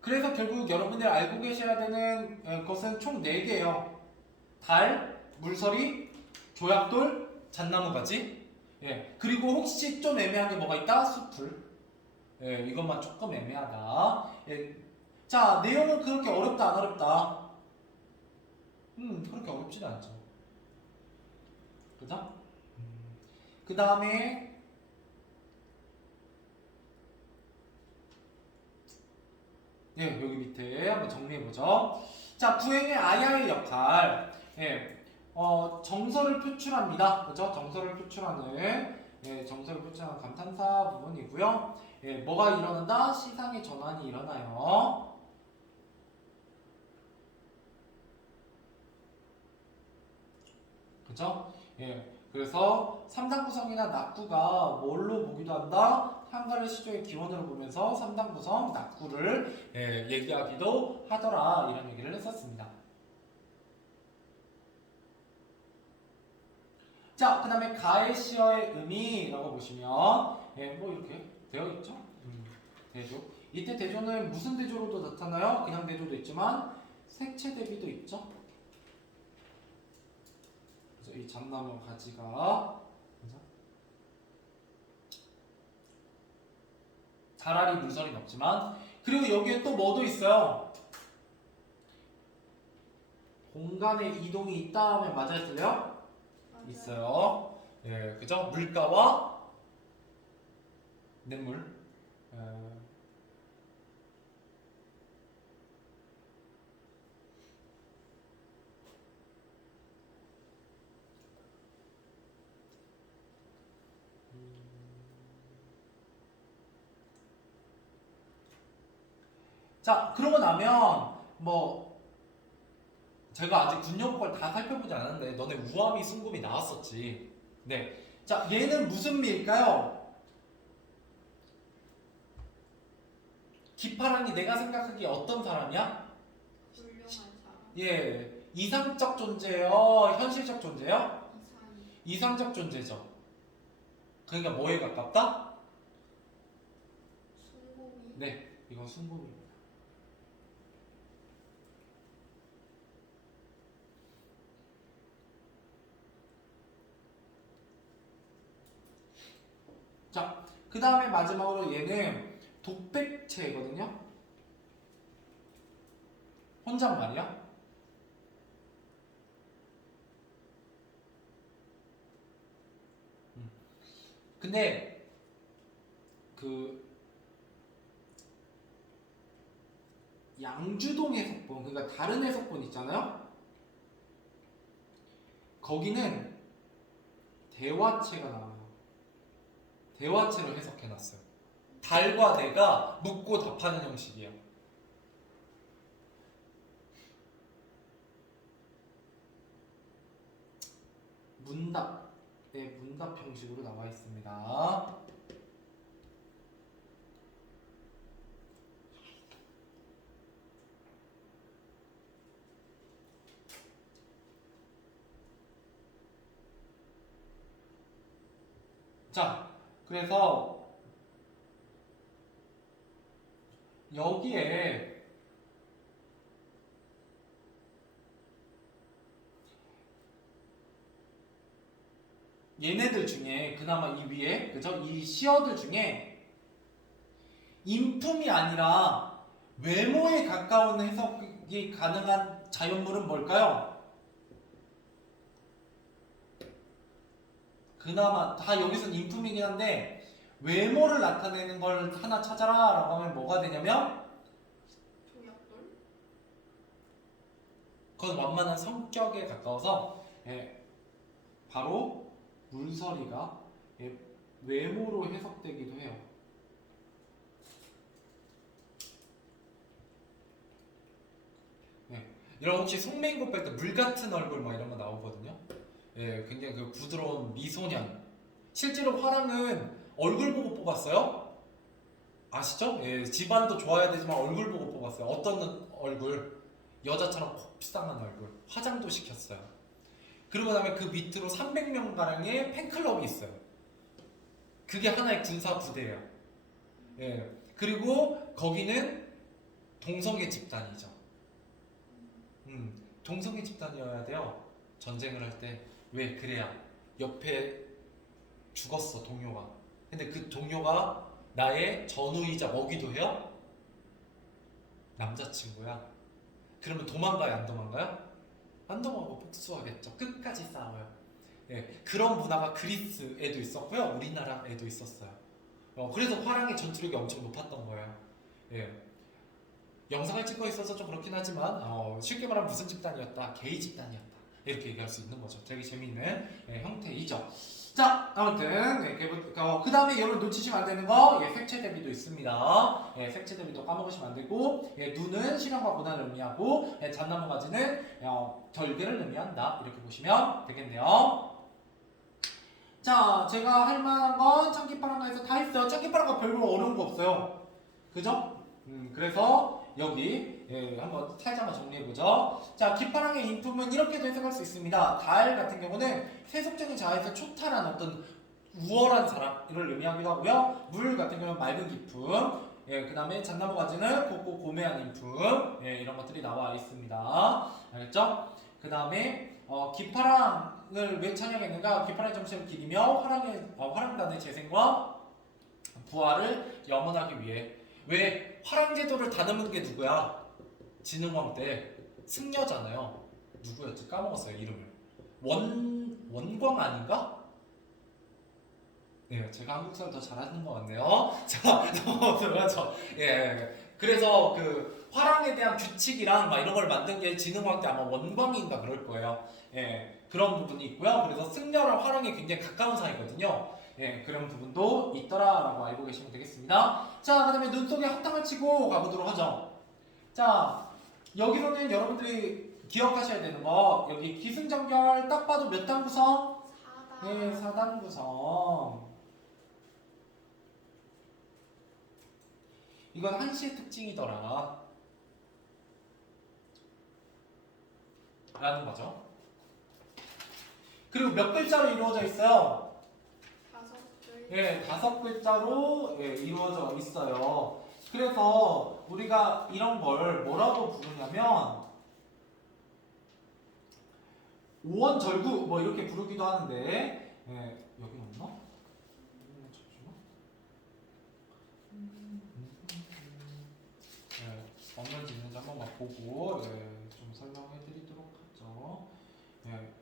그래서 결국 여러분들 알고 계셔야 되는 것은 총 4개예요. 달, 물서리, 조약돌, 잣나무가지. 예. 그리고 혹시 좀 애매한 게 뭐가 있다? 숲풀. 예, 이것만 조금 애매하다. 예. 자, 내용은 그렇게 어렵다, 안 어렵다? 그렇게 어렵진 않죠. 그죠? 그 다음에 네, 여기 밑에 한번 정리해보죠. 자, 부행의 아야의 역할. 예, 정서를 표출합니다. 그죠? 정서를 표출하는, 예, 정서를 표출하는 감탄사 부분이고요. 예, 뭐가 일어난다? 시상의 전환이 일어나요. 그죠? 예, 그래서 3단 구성이나 낙구가 뭘로 보기도 한다? 한가를 시조의 기원으로 보면서 3단 구성, 낙구를 예, 얘기하기도 하더라 이런 얘기를 했었습니다. 자, 그 다음에 가에시어의 의미라고 보시면 예, 뭐 이렇게 되어 있죠. 대조. 이때 대조는 무슨 대조로도 나타나요? 그냥 대조도 있지만 색채 대비도 있죠. 그래서 이 잣나무 가지가 자라리 물설이 없지만 그리고 여기에 또 뭐도 있어요. 공간의 이동이 있다 하면 맞아있을래요? 맞아요. 있어요. 예, 그죠? 물가와 냇물. 예. 자, 그러고 나면 뭐 제가 아직 군용법을 다 살펴보지 않았는데 너네 우아미 순금이 나왔었지. 네. 자, 얘는 무슨 미일까요? 기파랑이 내가 생각하기에 어떤 사람이야? 훌륭한 사람. 예, 이상적 존재요? 현실적 존재요? 이상이. 이상적 존재죠. 그러니까 뭐에 가깝다? 순고미. 네, 이건 순금입니다. 자, 그 다음에 마지막으로 얘는 독백체거든요. 혼잣말이야. 근데 그 양주동 해석본, 그러니까 다른 해석본 있잖아요. 거기는 대화체가 나와요. 대화체를 해석해놨어요. 달과 내가 묻고 답하는 형식이에요. 문답 형식으로 나와 있습니다. 자, 그래서 여기에 얘네들 중에 그나마 이 위에 그죠? 이 시어들 중에 인품이 아니라 외모에 가까운 해석이 가능한 자연물은 뭘까요? 그나마 다 여기서는 인품이긴 한데 외모를 나타내는 걸 하나 찾아라 라고 하면 뭐가 되냐면 조약돌? 그건 완만한 성격에 가까워서 바로 물서리가 외모로 해석되기도 해요. 여러분 혹시 송맹구 뺄 때 물 같은 얼굴 막 이런 거 나오거든요. 굉장히 그 부드러운 미소년. 실제로 화랑은 얼굴 보고 뽑았어요. 아시죠? 집안도 좋아야 되지만 얼굴 보고 뽑았어요. 어떤 얼굴? 여자처럼 곱상한 얼굴. 화장도 시켰어요. 그리고 그다음에 그 밑으로 300명 가량의 팬클럽이 있어요. 그게 하나의 군사 부대예요. 그리고 거기는 동성애 집단이죠. 동성애 집단이어야 돼요. 전쟁을 할 때. 왜? 그래야 옆에 죽었어 동료가. 근데 그 동료가 나의 전우이자 먹이도 해요? 남자친구야. 그러면 도망가요 안 도망가요? 안 도망가고 복수하겠죠. 끝까지 싸워요. 그런 문화가 그리스에도 있었고요. 우리나라에도 있었어요. 그래서 화랑의 전투력이 엄청 높았던 거예요. 영상을 찍고 있어서 좀 그렇긴 하지만 쉽게 말하면 무슨 집단이었다? 게이 집단이었다. 이렇게 얘기할 수 있는 거죠. 되게 재미있는 형태이죠. 자, 아무튼 그 다음에 여러분 놓치시면 안 되는 거 색채 대비도 있습니다. 색채 대비도 까먹으시면 안 되고 눈은 실현과 고난을 의미하고 잣나무 가지는 절개를 의미한다. 이렇게 보시면 되겠네요. 자, 제가 할 만한 건 참기파랑가에서 다 했어요. 참기파랑가 별로 어려운 거 없어요. 그죠? 그래서 여기 한번 살짝만 정리해보죠. 자, 기파랑의 인품은 이렇게도 해석할 수 있습니다. 달 같은 경우는 세속적인 자아에서 초탈한 어떤 우월한 사람을 의미하기도 하고요. 물 같은 경우는 맑은 기품, 그 다음에 잣나무 가지는 곱고 고매한 인품, 이런 것들이 나와 있습니다. 알겠죠? 그 다음에 기파랑을 왜 찬양했는가? 기파랑의 정체를 기리며 화랑단의 재생과 부활을 염원하기 위해. 왜? 화랑제도를 다듬은 게 누구야? 진흥왕 때 승려잖아요. 누구였지? 까먹었어요 이름을. 원광 아닌가? 제가 한국사를 더 잘하는 것 같네요. 자, 넘어가죠. 그래서 그 화랑에 대한 규칙이랑 막 이런 걸 만든 게 진흥왕 때 아마 원광인가 그럴 거예요. 그런 부분이 있고요. 그래서 승려랑 화랑이 굉장히 가까운 사이거든요. 그런 부분도 있더라라고 알고 계시면 되겠습니다. 자, 그 다음에 눈 속에 한탕을 치고 가보도록 하죠. 자, 여기서는 여러분들이 기억하셔야 되는 거, 여기 기승전결 딱 봐도 몇 단 구성? 4단. 4단 구성. 이건 한시의 특징이더라 라는 거죠. 그리고 몇 글자로 이루어져 있어요? 5글. 5글자로 이루어져 있어요. 그래서 우리가 이런 걸 뭐라고 부르냐면 오원절구 뭐 이렇게 부르기도 하는데 여기 없나? 잠시만. 없는지 있는지 한번 만 보고 좀 설명해 드리도록 하죠. 네,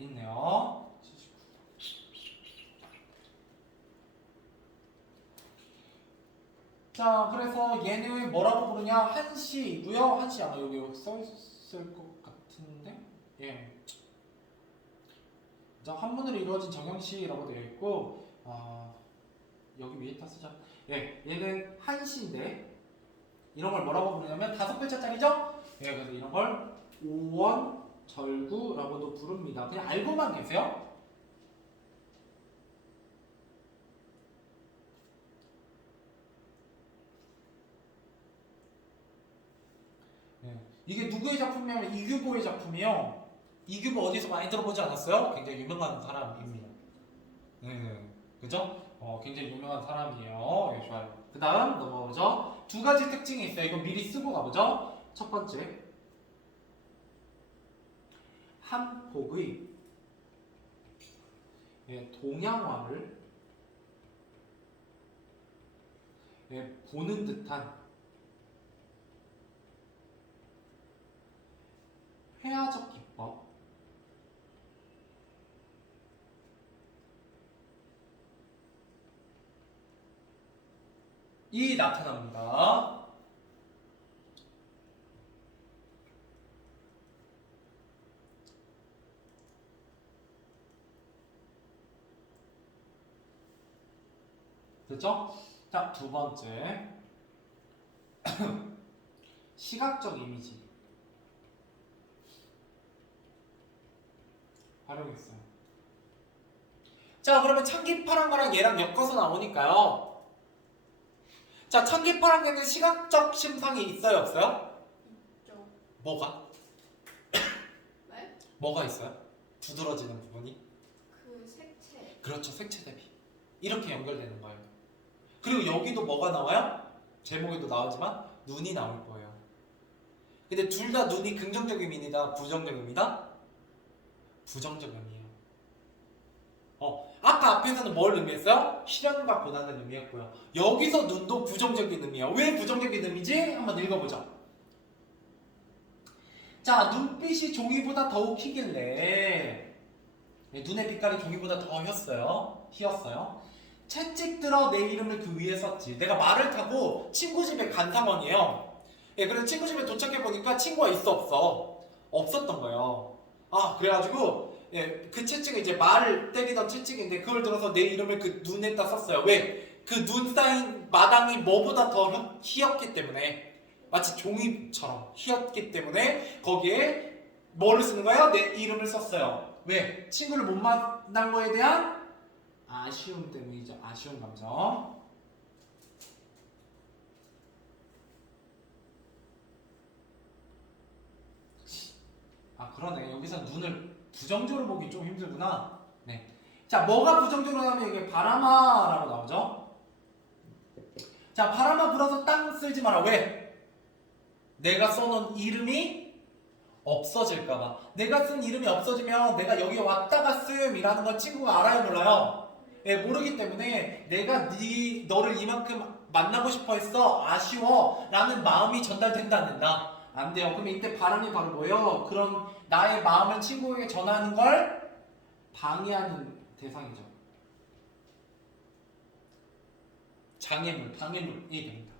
있네요. 자, 그래서 얘는 뭐라고 부르냐? 한시이고요. 한시 아마 여기 써 있을 것 같은데, 자, 한문으로 이루어진 정형시라고 되어 있고, 여기 위에다 쓰자. 얘는 한시인데 이런 걸 뭐라고 부르냐면 5글자짜리죠? 그래서 이런 걸 오원절구라고도 부릅니다. 그냥 알고만 계세요. 이게 누구의 작품이냐면 이규보의 작품이에요. 이규보 어디서 많이 들어보지 않았어요? 굉장히 유명한 사람입니다. 그죠? 굉장히 유명한 사람이에요. 예, 좋아요. 그 다음 넘어가보죠. 두 가지 특징이 있어요. 이거 미리 쓰고 가보죠. 첫 번째, 한 폭의 동양화를 보는 듯한 회화적 기법이 나타납니다. 됐죠? 자, 두 번째, 시각적 이미지 활용했어요. 자, 그러면 창기파란 거랑 얘랑 엮어서 나오니까요. 자, 창기파란 게는 시각적 심상이 있어요, 없어요? 있죠. 뭐가? 네? 뭐가 있어요? 두드러지는 부분이? 그 색채. 그렇죠, 색채 대비. 이렇게 연결되는 거예요. 그리고 여기도 뭐가 나와요? 제목에도 나오지만 눈이 나올 거예요. 근데 둘 다 눈이 긍정적 의미입니다, 부정적 의미다? 부정적 의미예요. 아까 앞에서는 뭘 의미했어요? 실현과 고난을 의미했고요. 여기서 눈도 부정적인 의미예요. 왜 부정적인 의미지? 한번 읽어보죠. 자, 눈빛이 종이보다 더욱 희길래 눈의 빛깔이 종이보다 더 희었어요. 채찍 들어 내 이름을 그 위에 썼지. 내가 말을 타고 친구 집에 간 상황이에요. 그래서 친구 집에 도착해 보니까 친구가 있어 없어? 없었던 거예요. 그래가지고 그 채찍은 이제 말을 때리던 채찍인데 그걸 들어서 내 이름을 그 눈에다 썼어요. 왜? 그 눈 쌓인 마당이 뭐보다 더 희었기 때문에, 마치 종이처럼 희었기 때문에 거기에 뭐를 쓰는 거예요? 내 이름을 썼어요. 왜? 친구를 못 만난 거에 대한 아쉬움 때문이죠. 아쉬운 감정. 그러네. 여기서 눈을 부정적으로 보기 좀 힘들구나. 네. 자, 뭐가 부정적으로 나오면 이게 바람아라고 나오죠? 자, 바람아 불어서 땅 쓸지 마라. 왜? 내가 써놓은 이름이 없어질까봐. 내가 쓴 이름이 없어지면 내가 여기 왔다 갔음이라는 걸 친구가 알아요, 몰라요? 모르기 때문에 내가 너를 이만큼 만나고 싶어 했어, 아쉬워 라는 마음이 전달된다, 안 된다? 안 돼요. 그러면 이때 바람이 바로 뭐예요? 그런 나의 마음을 친구에게 전하는 걸 방해하는 대상이죠. 장애물, 방해물이 됩니다.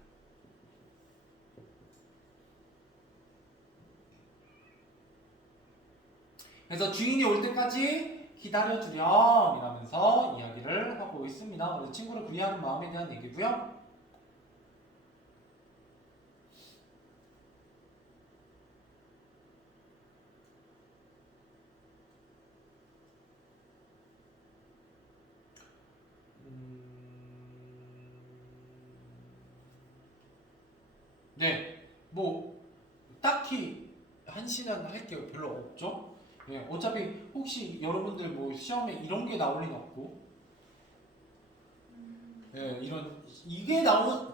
그래서 주인이 올 때까지 기다려주렴 이라면서 이야기를 하고 있습니다. 그래서 친구를 구애하는 마음에 대한 얘기고요. 네, 뭐 딱히 한시는 할 게 별로 없죠. 어차피 혹시 여러분들 뭐 시험에 이런 게 나올 리는 없고, 이게 나오는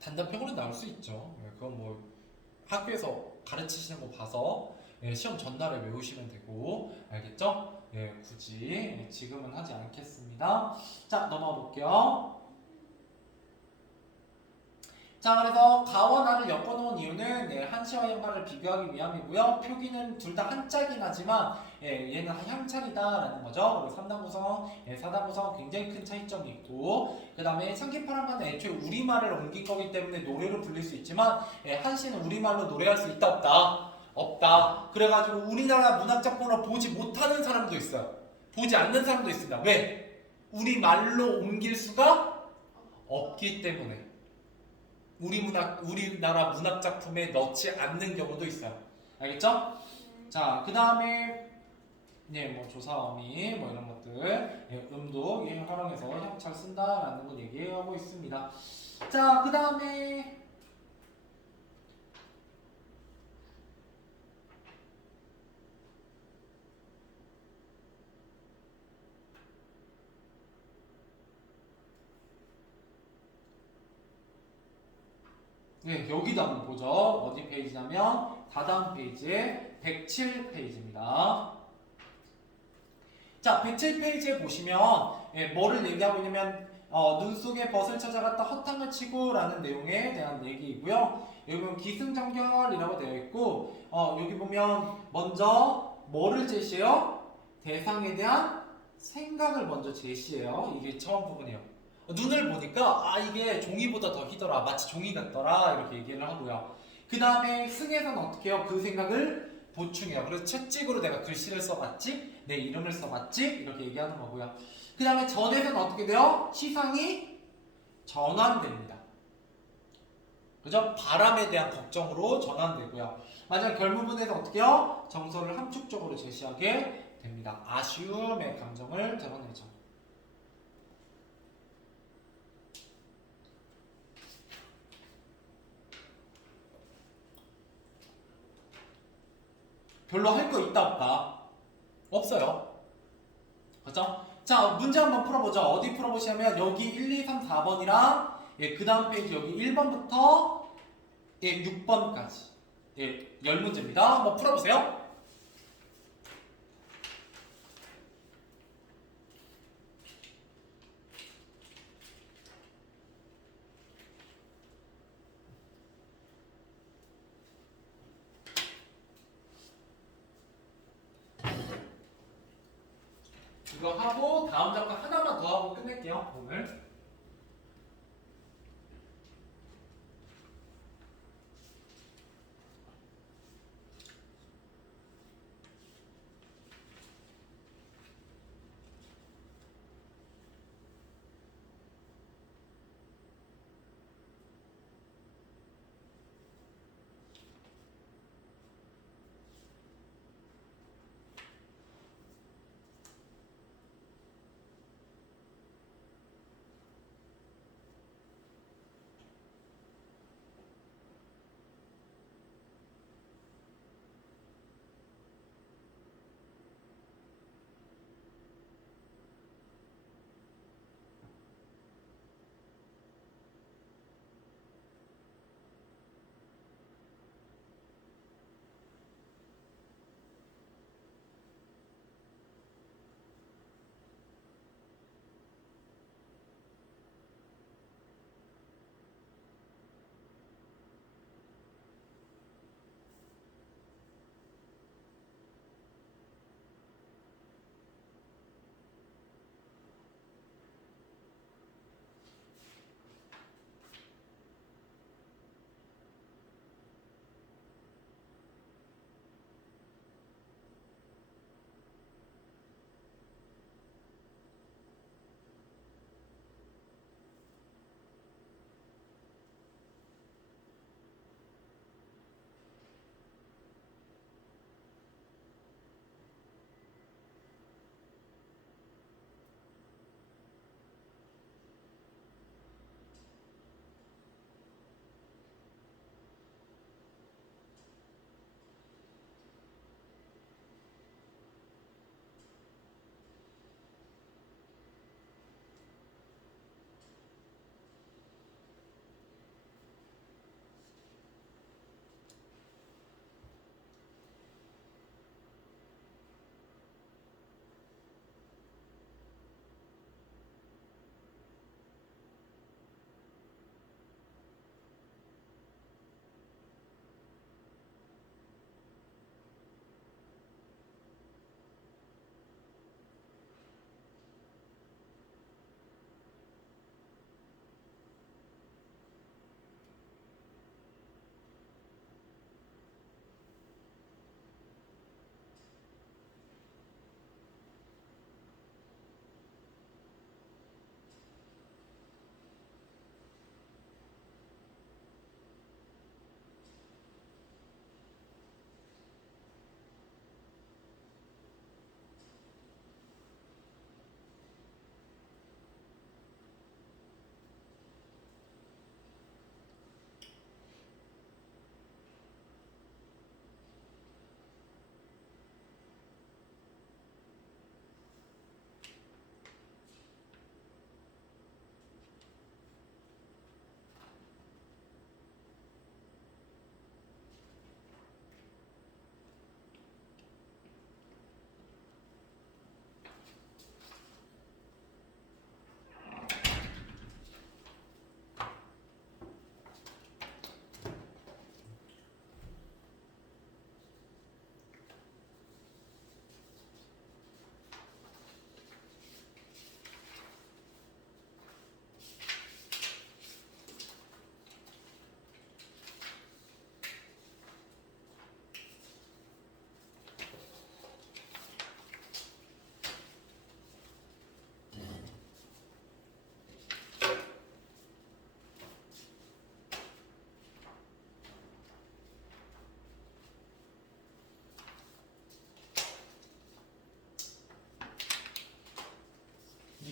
단답형으로 나올 수 있죠. 그건 뭐 학교에서 가르치시는 거 봐서 시험 전날에 외우시면 되고, 알겠죠? 굳이 지금은 하지 않겠습니다. 자, 넘어가 볼게요. 자, 그래서 가와 나를 엮어놓은 이유는 한시와 현가를 비교하기 위함이고요. 표기는 둘 다 한자긴 하지만 얘는 향찰이다라는 거죠. 그리고 3단 구성, 4단 구성 굉장히 큰 차이점이 있고, 그 다음에 창기파란과는 애초에 우리말을 옮긴 거기 때문에 노래로 불릴 수 있지만 한시는 우리말로 노래할 수 있다 없다? 없다. 그래가지고 우리나라 문학작품을 보지 못하는 사람도 있어요. 보지 않는 사람도 있습니다. 왜? 우리말로 옮길 수가 없기 때문에. 우리나라 문학 작품에 넣지 않는 경우도 있어요. 알겠죠? 자, 그 다음에 뭐 조사어미 뭐 이런 것들 음도 활용해서 형찰 쓴다라는 걸 얘기하고 있습니다. 자, 그 다음에 네, 여기도 한번 보죠. 어디 페이지냐면 다다음 페이지에 107페이지입니다. 자, 107페이지에 보시면 뭐를 얘기하고 있냐면 눈 속에 벗을 찾아갔다 허탕을 치고 라는 내용에 대한 얘기이고요. 여기 보면 기승전결이라고 되어 있고 여기 보면 먼저 뭐를 제시해요? 대상에 대한 생각을 먼저 제시해요. 이게 처음 부분이에요. 눈을 보니까 이게 종이보다 더 희더라, 마치 종이 같더라, 이렇게 얘기를 하고요. 그 다음에 승에서는 어떻게 해요? 그 생각을 보충해요. 그래서 채찍으로 내가 글씨를 써봤지, 내 이름을 써봤지, 이렇게 얘기하는 거고요. 그 다음에 전에서는 어떻게 돼요? 시상이 전환됩니다. 그죠? 바람에 대한 걱정으로 전환되고요. 마지막 결부분에서 어떻게 해요? 정서를 함축적으로 제시하게 됩니다. 아쉬움의 감정을 드러내죠. 별로 할 거 있다 없다? 없어요. 그죠? 자, 문제 한번 풀어보죠. 어디 풀어보시냐면 여기 1, 2, 3, 4번이랑 그 다음 페이지 여기 1번부터 6번까지 10문제입니다. 한번 풀어보세요. 이거 하고 다음 잠깐 하나만 더 하고 끝낼게요. 오늘.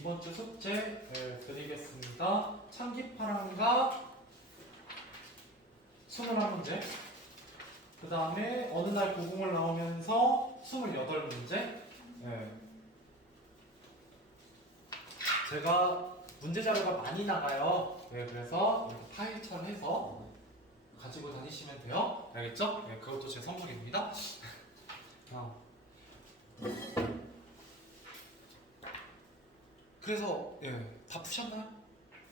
이번 주 숙제 드리겠습니다. 창기파랑과 21문제. 그 다음에 어느 날 고공을 나오면서 28문제. 제가 문제 자료가 많이 나가요. 그래서 이렇게 파일처럼 해서 가지고 다니시면 돼요. 알겠죠? 그것도 제 선물입니다. 그래서 다 푸셨나요?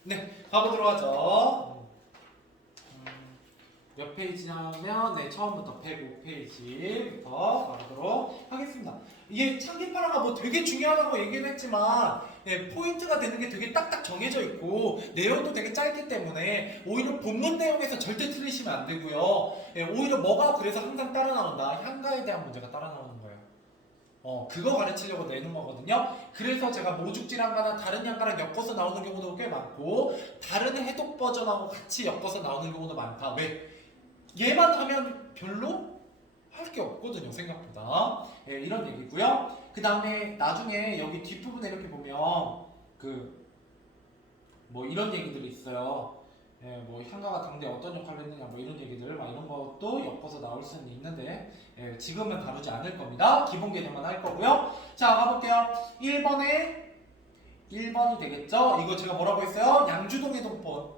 네, 가보도록 하죠. 몇 페이지냐면 처음부터 105페이지부터 가보도록 하겠습니다. 이게 창기파라가 뭐 되게 중요하다고 얘기는 했지만 포인트가 되는 게 되게 딱딱 정해져 있고 내용도 되게 짧기 때문에 오히려 본문 내용에서 절대 틀리시면 안 되고요. 오히려 뭐가 그래서 항상 따라 나온다. 향가에 대한 문제가 따라 나오는 거예요. 그거 가르치려고 내는 거거든요. 그래서 제가 모죽질 향가나 다른 향가랑 엮어서 나오는 경우도 꽤 많고 다른 해독 버전하고 같이 엮어서 나오는 경우도 많다. 왜? 얘만 하면 별로 할 게 없거든요, 생각보다. 이런 얘기고요. 그 다음에 나중에 여기 뒷부분에 이렇게 보면 뭐 이런 얘기들이 있어요. 뭐 향가가 당대 어떤 역할을 했느냐 뭐 이런 얘기들 막 이런 것도 엮어서 나올 수는 있는데 지금은 다루지 않을 겁니다. 기본 개념만 할 거고요. 자, 가볼게요. 1번이 되겠죠? 이거 제가 뭐라고 했어요? 양주동 해독본.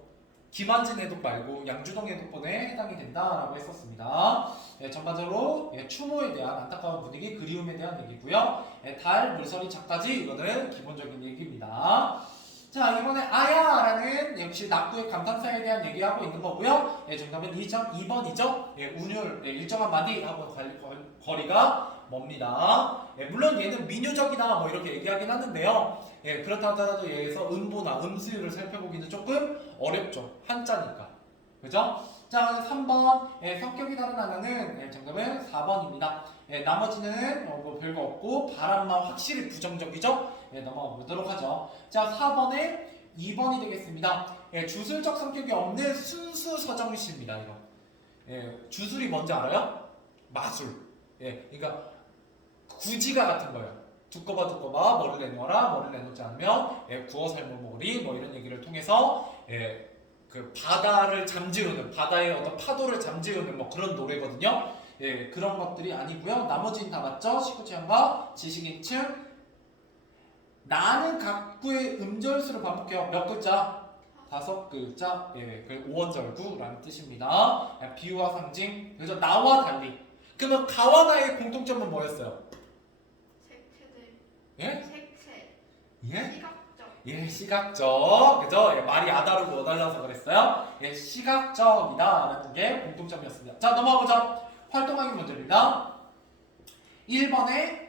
김한진 해독 말고 양주동 해독본에 해당이 된다라고 했었습니다. 전반적으로 추모에 대한 안타까운 분위기, 그리움에 대한 얘기고요. 달, 물서리, 작까지 이거는 기본적인 얘기입니다. 자, 이번에 아야라는 역시 낙구의 감탄사에 대한 얘기하고 있는 거고요. 정답은 2번이죠. 운율 일정한 마디하고 거리가 멉니다. 물론 얘는 민유적이다 뭐 이렇게 얘기하긴 하는데요. 그렇다 하더라도 얘에서 음보나 음수율을 살펴보기는 조금 어렵죠. 한자니까. 그죠? 자, 3번 성격이 다른 하나는 정답은 4번입니다. 나머지는 뭐 별거 없고 바람만 확실히 부정적이죠? 넘어가 보도록 하죠. 자, 4번에 2번이 되겠습니다. 주술적 성격이 없는 순수 서정시입니다. 이거. 주술이 뭔지 알아요? 마술. 그러니까 구지가 같은 거예요. 두꺼봐 머리를 내놓아라. 머리를 내놓지 않으면 구워 삶은 머리 뭐 이런 얘기를 통해서 그 바다를 잠재우는 바다의 어떤 파도를 잠재우는 뭐 그런 노래거든요. 그런 것들이 아니고요. 나머지는 다 맞죠? 식구체형과 지식인칭. 나는 각구의 음절수를 반복해요. 몇 글자? 5글자. 그 오원절구라는 뜻입니다. 비유와 상징. 그래서 나와 달리. 그러면 가와 나의 공통점은 뭐였어요? 색채들. 예? 색채. 예? 시각적. 시각적. 그죠? 말이 아다르고 어달라서 그랬어요. 시각적이다라는 게 공통점이었습니다. 자, 넘어가 보죠. 활동하기 문제입니다. 1번에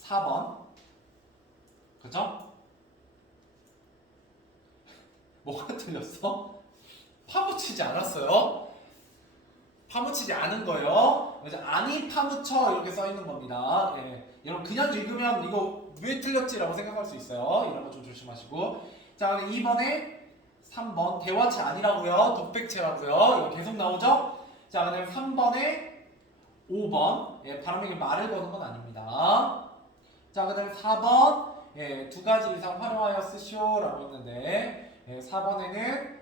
4번. 그죠? 뭐가 틀렸어? 파묻히지 않았어요. 파묻히지 않은 거예요. 그래서 아니 파묻혀 이렇게 써 있는 겁니다. 여러분 그냥 읽으면 이거 왜 틀렸지라고 생각할 수 있어요. 이런 거 좀 조심하시고. 자, 2번에 3번 대화체 아니라고요. 독백체라고요. 이거 계속 나오죠? 자, 그다음에 3번에 5번 바람에게 말을 거는 건 아닙니다. 자, 그다음에 4번 2가지 이상 활용하여 쓰시오라고 했는데 4번에는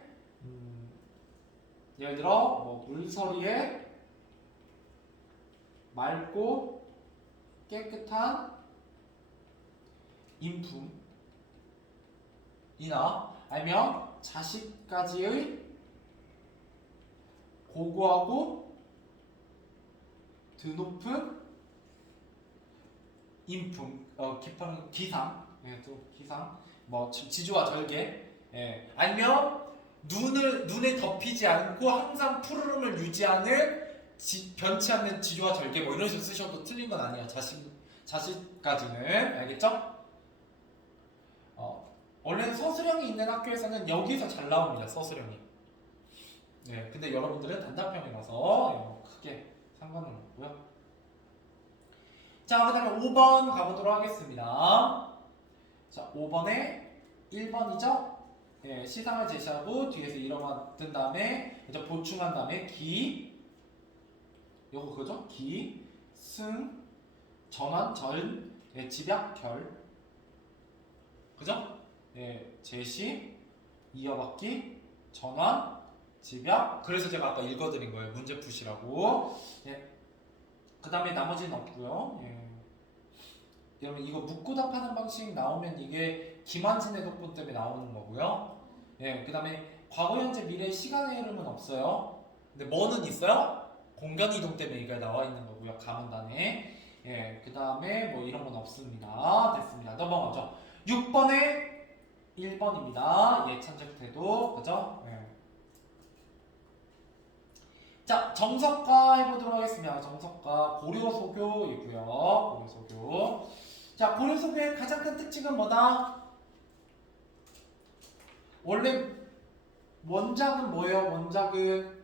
예를 들어 뭐 물서리에 맑고 깨끗한 인품이나 아니면 자식까지의 고고하고 드높은 인품, 기상, 기상, 뭐 지조와 절개, 아니면 눈에 덮이지 않고 항상 푸르름을 유지하는 변치 않는 지조와 절개 뭐 이런 식으로 쓰셔도 틀린 건 아니에요. 자식까지는 알겠죠? 원래는 서술형이 있는 학교에서는 여기서 잘 나옵니다. 서술형이. 근데 여러분들은 단답형이라서 뭐 크게 상관은 없고요. 자, 그 다음에 5번 가보도록 하겠습니다. 자, 5번에 1번이죠? 시상을 제시하고 뒤에서 이름만 든 다음에 이제 보충한 다음에 기, 요거 그죠? 기, 승, 전환, 절, 집약, 결, 그죠? 예, 제시, 이어받기, 전환, 집약. 그래서 제가 아까 읽어드린 거예요. 문제 푸시라고. 예. 그 다음에 나머지는 없고요. 예. 여러분 이거 묻고 답하는 방식 나오면 이게 김한진의 독분 때문에 나오는 거고요. 예. 그 다음에 과거, 현재, 미래, 시간의 흐름은 없어요. 근데 뭐는 있어요? 공간 이동 때문에 이게 나와 있는 거고요. 가문단에. 예. 그 다음에 뭐 이런 건 없습니다. 됐습니다. 넘어가죠. 6번에 1번입니다. 예천적 태도. 그죠? 예. 자, 정석가 해보도록 하겠습니다. 정석가 고려소교이고요. 고려소교. 자, 고려소교의 가장 큰 특징은 뭐다? 원래 원작은 뭐예요? 원작은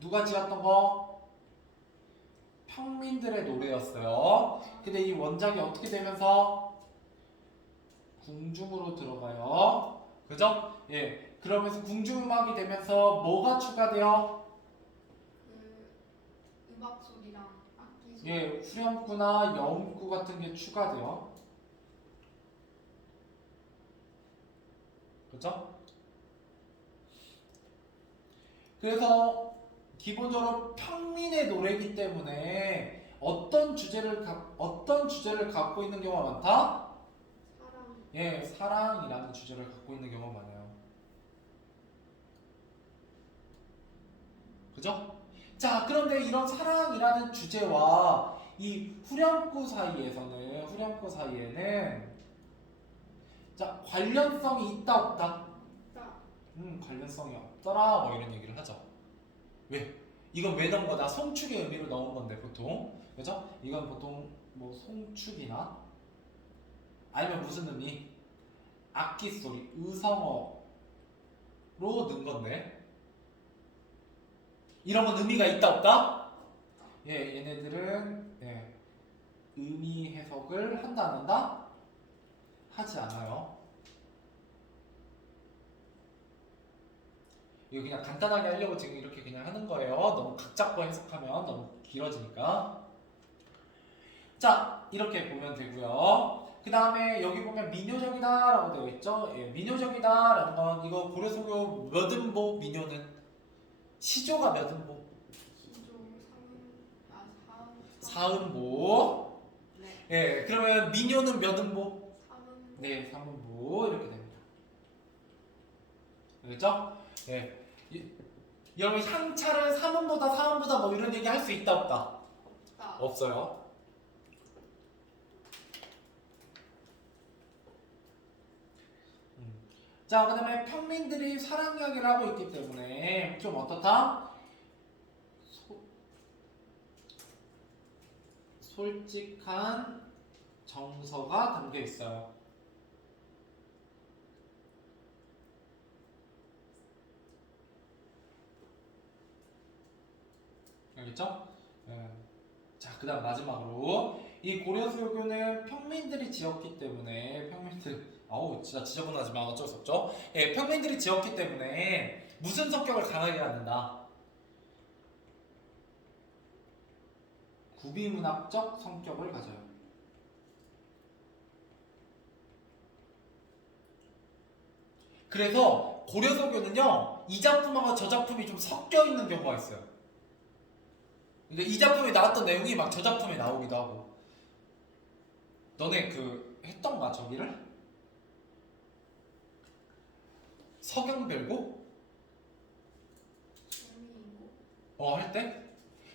누가 지었던 거? 평민들의 노래였어요. 근데 이 원작이 어떻게 되면서 궁중으로 들어가요. 그죠? 예. 그러면서 궁중음악이 되면서 뭐가 추가돼요? 그 음악 소리랑 악기 소리. 예, 후렴구나 여음구 같은 게 추가돼요. 그죠? 그래서 기본적으로 평민의 노래이기 때문에 어떤 주제를 갖고 있는 경우가 많다? 사랑. 예, 사랑이라는 주제를 갖고 있는 경우가 많아요. 그죠? 자, 그런데 이런 사랑이라는 주제와 이 후렴구 사이에는 자, 관련성이 있다 없다? 자, 관련성이 없더라 뭐 이런 얘기를 하죠. 왜? 이건 왜 넣은 거다? 송축의 의미로 넣은 건데 보통. 그죠? 이건 보통 뭐 송축이나 아니면 무슨 의미? 악기 소리, 의성어로 넣은 건데 이런 건 의미가 있다 없다? 예, 얘네들은 예, 의미 해석을 한다 안 한다? 하지 않아요. 이거 그냥 간단하게 하려고 지금 이렇게 그냥 하는 거예요. 너무 각 잡고 해석하면 너무 길어지니까. 자, 이렇게 보면 되고요. 그 다음에 여기 보면 민요적이다 라고 되어 있죠. 예, 민요적이다 라는 건 이거 고려소교 몇 음보 민요는? 시조가 몇 음보? 시조, 사음, 사음보. 네. 예, 그러면 민요는 몇 음보? 사음. 네, 3음보 이렇게 됩니다. 알겠죠? 예. 여러분 향차를 3음보다 4음보다 뭐 이런 얘기 할 수 있다 없다? 없다. 없어요. 자, 그 다음에 평민들이 사랑 이야기를 하고 있기 때문에 좀 어떻다? 솔직한 정서가 담겨 있어요. 알겠죠? 예. 자, 그 다음 마지막으로 이 고려소교는 평민들이 지었기 때문에 아우 진짜 지저분하지만 어쩔 수 없죠. 예, 평민들이 지었기 때문에 무슨 성격을 강하게 갖는다? 구비문학적 성격을 가져요. 그래서 고려소교는요 이 작품하고 저 작품이 좀 섞여 있는 경우가 있어요. 근데 이 작품에 나왔던 내용이 막 저 작품에 나오기도 하고. 너네 그 했던가 저기를? 서경별고? 재미있고. 할 때?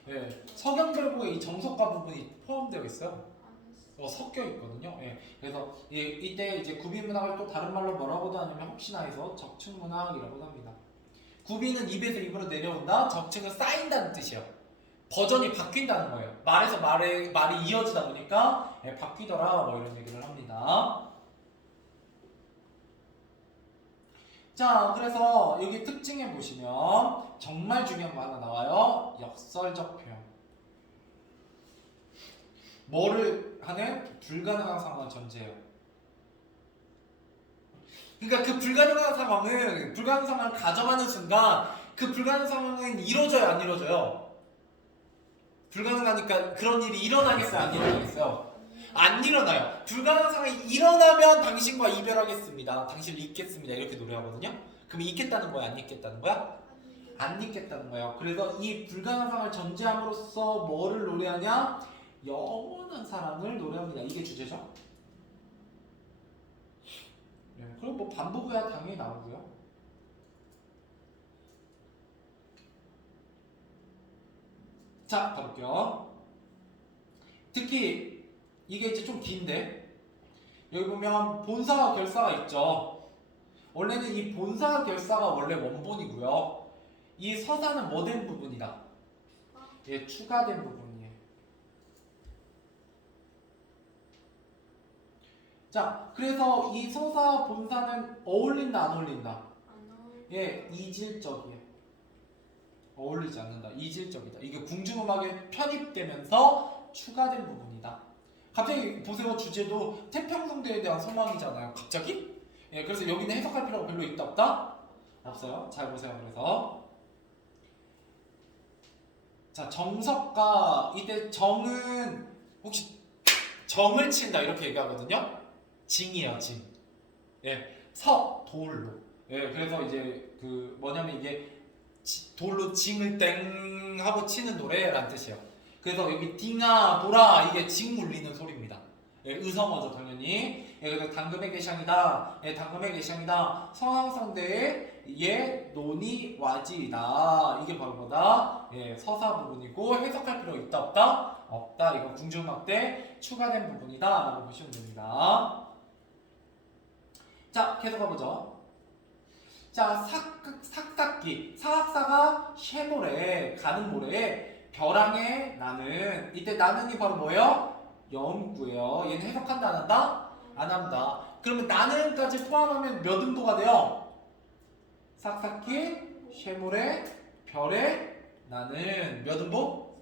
예. 서경별고에 이 정석가 부분이 포함되어 있어요. 안 했어. 섞여 있거든요. 예. 그래서 이때 이제 구비문학을 또 다른 말로 뭐라고도 하냐면 혹시나 해서 적층문학이라고 합니다. 구비는 입에서 입으로 내려온다. 적층은 쌓인다는 뜻이에요. 버전이 바뀐다는 거예요. 말에서 말이 이어지다 보니까 예, 바뀌더라 뭐 이런 얘기를 합니다. 자, 그래서 여기 특징에 보시면 정말 중요한 거 하나 나와요. 역설적 표현. 뭐를 하는? 불가능한 상황을 전제해요. 그러니까 그 불가능한 상황을 가정하는 순간 그 불가능한 상황은 이루어져요, 안 이루어져요? 불가능하니까 그런 일이 일어나겠어요, 안 일어나겠어요? 안 일어나요. 불가능한 상황이 일어나면 당신과 이별하겠습니다. 당신을 잊겠습니다. 이렇게 노래하거든요. 그럼 잊겠다는 거야? 안 잊겠다는 거야? 안 잊겠다는 거예요. 그래서 이 불가능한 상황을 전제함으로써 뭐를 노래하냐? 영원한 사랑을 노래합니다. 이게 주제죠. 네, 그럼 뭐 반복해야 당연히 나오고요. 자, 가볼게요. 특히 이게 이제 좀 긴데 여기 보면 본사와 결사가 있죠. 원래는 이 본사와 결사가 원래 원본이고요. 이 서사는 뭐 된 부분이다? 예, 추가된 부분이에요. 자, 그래서 이 서사 본사는 어울린다 안 어울린다? 예, 이질적이에요. 어울리지 않는다. 이질적이다. 이게 궁중음악에 편입되면서 추가된 부분이다. 갑자기 보세요. 주제도 태평성대에 대한 소망이잖아요. 갑자기? 예, 그래서 여기는 해석할 필요가 별로 있다 없다? 없어요. 잘 보세요. 그래서 자, 정석가 이때 정은 혹시 정을 친다 이렇게 얘기하거든요. 징이에요. 징. 예, 석 돌로. 예, 그래서 이제 그 뭐냐면 이게 돌로 징을 땡 하고 치는 노래라는 뜻이에요. 그래서 여기 딩아 돌아 이게 징 울리는 소리입니다. 예, 의성어죠 당연히. 예, 그래서 당금의 개샹이다. 예, 당금의 개샹이다. 성황성대의 예 논이 와지이다. 이게 바로 뭐다? 예, 서사 부분이고 해석할 필요 있다 없다? 없다. 이건 궁중음악 때 추가된 부분이다라고 보시면 됩니다. 자, 계속 가보죠. 자, 삭삭기 사학사가 쉐모레 가는 모래에 벼랑에 나는 이때 나는이 바로 뭐예요? 염구예요. 얘는 해석한다 안 한다? 안 한다. 그러면 나는까지 포함하면 몇 음보가 돼요? 삭삭기 쉐모레 별에 나는 몇 음보?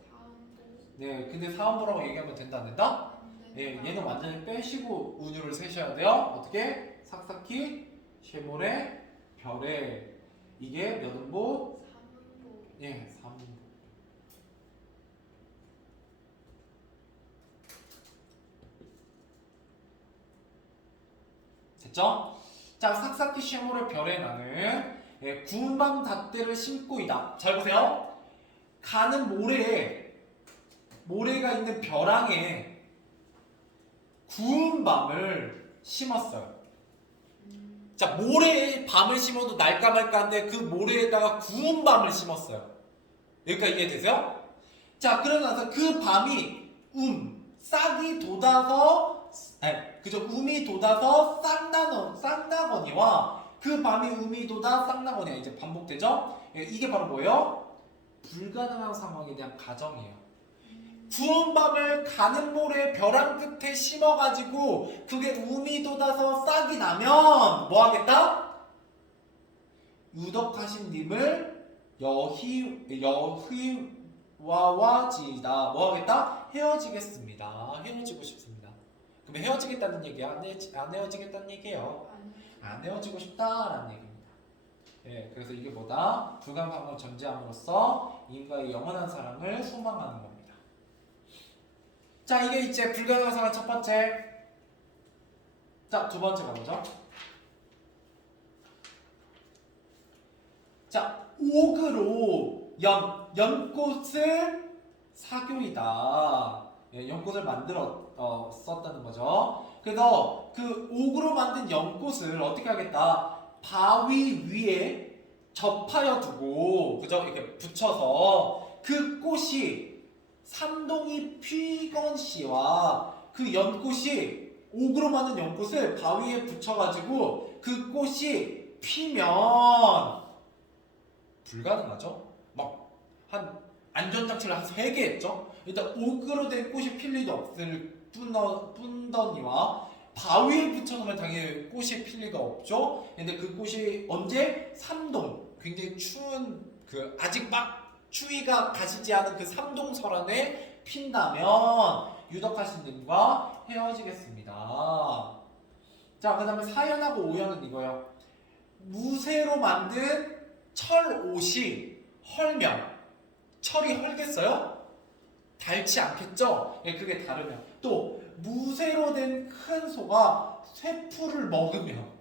네, 근데 4음보라고 얘기하면 된다 안 된다? 네, 얘는 완전히 빼시고 운율을 세셔야 돼요. 어떻게? 삭삭기 쉐모레 별에 이게 몇 음보? 3음보. 예, 3음보. 됐죠? 자, 삭삭기 쉐모레 별에 나는 예, 구운 밤 닷대를 심고이다. 잘 보세요. 가는 모래가 있는 벼랑에 구운 밤을 심었어요. 자, 모래에 밤을 심어도 날까 말까한데 그 모래에다가 구운 밤을 심었어요. 여기까지 이해되세요? 자, 그러고 나서 그 밤이 싹이 돋아서 그죠? um이 돋아서 쌍나거니와 그 밤이 um이 돋아 쌍나거니와 이제 반복되죠? 예, 이게 바로 뭐예요? 불가능한 상황에 대한 가정이에요. 구운 밤을 가는 모래 벼랑 끝에 심어가지고 그게 um이 돋아서 싹이 나면 뭐 하겠다? 유덕하신 님을 여희와와지다 뭐 하겠다? 헤어지겠습니다. 헤어지고 싶습니다. 그럼 헤어지겠다는 얘기야? 안 헤어지겠다는 얘기예요. 안 헤어지고 싶다라는 얘기입니다. 예, 그래서 이게 뭐다? 불가능함을 전제함으로써 인과의 영원한 사랑을 소망하는 겁니다. 자, 이게 이제 불가능한 사랑 첫 번째. 자, 두 번째 가보죠. 자, 옥으로 연꽃을 사교이다. 예, 연꽃을 만들어 썼다는 거죠. 그래서 그 옥으로 만든 연꽃을 어떻게 하겠다? 바위 위에 접하여 두고, 그죠? 이렇게 붙여서 그 꽃이 삼동이 피건 씨와 그 연꽃이 옥으로 만든 연꽃을 바위에 붙여가지고 그 꽃이 피면 불가능하죠? 막 한 안전장치를 한 3개 했죠? 일단 옥으로 된 꽃이 필 리도 없을 뿐더니와 바위에 붙여놓으면 당연히 꽃이 필 리가 없죠? 근데 그 꽃이 언제? 삼동 굉장히 추운 그 아직 막 추위가 가시지 않은 그 삼동설안에 핀다면 유덕하신 님과 헤어지겠습니다. 자, 그 다음에 4연하고 5연은 이거예요. 무쇠로 만든 철옷이 헐면 철이 헐겠어요? 닳지 않겠죠? 예, 그게 다르면 또 무쇠로 된 큰 소가 쇠풀을 먹으면,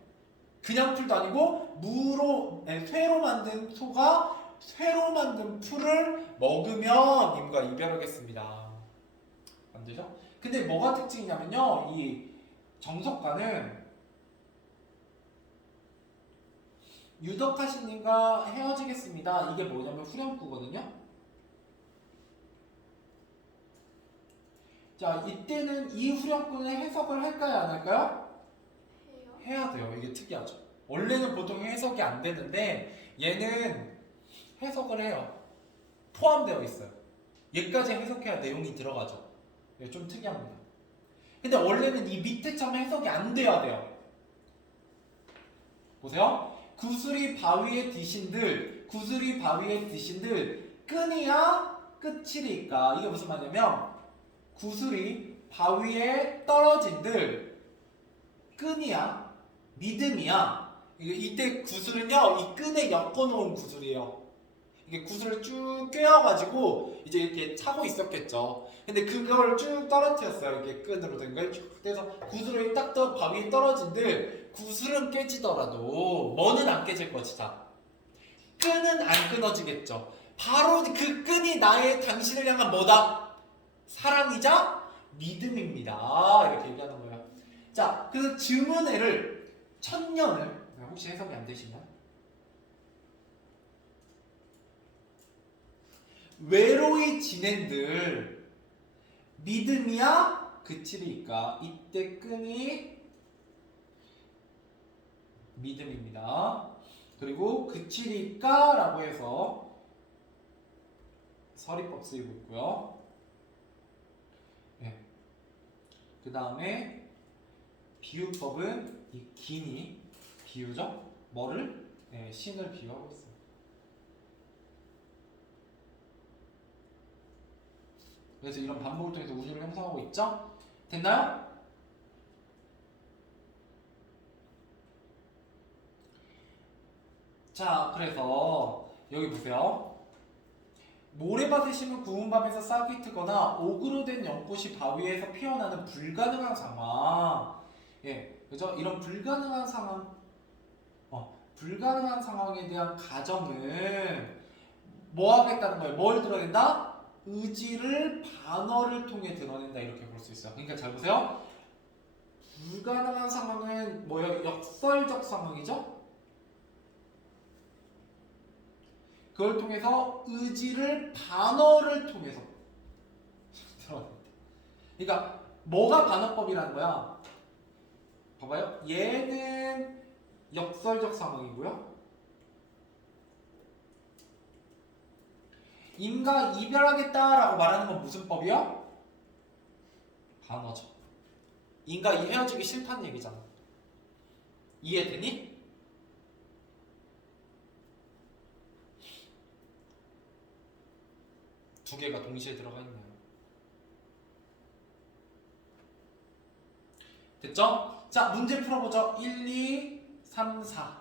그냥 풀도 아니고 쇠로 만든 소가 쇠로 만든 풀을 먹으면 님과 이별하겠습니다. 안 되죠? 근데 뭐가 특징이냐면요, 이 정석가는 유덕하신님과 헤어지겠습니다. 이게 뭐냐면 후렴구거든요. 자, 이때는 이 후렴구는 해석을 할까요, 안 할까요? 해요. 해야 돼요. 이게 특이하죠. 원래는 보통 해석이 안 되는데 얘는 해석을 해요. 포함되어 있어요. 얘까지 해석해야 내용이 들어가죠. 이게 좀 특이합니다. 근데 원래는 이 밑에 참 해석이 안 돼야 돼요. 보세요. 구슬이 바위에 드신들, 구슬이 바위에 드신들, 끈이야 끝이리까. 이게 무슨 말이냐면 구슬이 바위에 떨어진들, 끈이야 믿음이야. 이때 구슬은요, 이 끈에 엮어놓은 구슬이에요. 이게 구슬을 쭉 꿰어가지고 이제 이렇게 차고 있었겠죠. 근데 그걸 쭉 떨어뜨렸어요. 이렇게 끈으로 된 걸 쭉. 그래서 구슬이 딱 바위에 떨어진들, 구슬은 깨지더라도 뭐는 안 깨질 것이다. 끈은 안 끊어지겠죠. 바로 그 끈이 나의 당신을 향한 뭐다? 사랑이자 믿음입니다. 이렇게 얘기하는 거예요. 자, 그래서 증언회를 천년을 혹시 해석이 안 되시나요? 외로이 지낸들 믿음이야 그치리까. 이때 끈이 믿음입니다. 그리고 그치리까 라고 해서 서리법 쓰이고 있고요. 네. 그 다음에 비유법은 이 기니 비유죠. 뭐를? 네, 신을 비유하고 있어요. 그래서 이런 반복을 통해서 우주를 형성하고 있죠? 됐나요? 자, 그래서 여기 보세요. 모래밭에 심은 구운 밤에서 싹이 트거나 옥으로 된 연꽃이 바위에서 피어나는 불가능한 상황. 예, 그죠? 이런 불가능한 상황, 불가능한 상황에 대한 가정은 뭐 하겠다는 거예요? 뭘 드러낸다? 의지를 반어를 통해 드러낸다. 이렇게 볼 수 있어요. 그러니까 잘 보세요. 불가능한 상황은 뭐예요? 역설적 상황이죠? 그걸 통해서 의지를 반어를 통해서 드러낸다. 그러니까 뭐가 반어법이라는 거야? 봐봐요. 얘는 역설적 상황이고요. 임과 이별하겠다라고 말하는 건 무슨 법이야? 반어죠. 임과 헤어지기 싫다는 얘기잖아. 이해되니? 두 개가 동시에 들어가 있네요. 됐죠? 자, 문제 풀어보죠. 1, 2, 3, 4.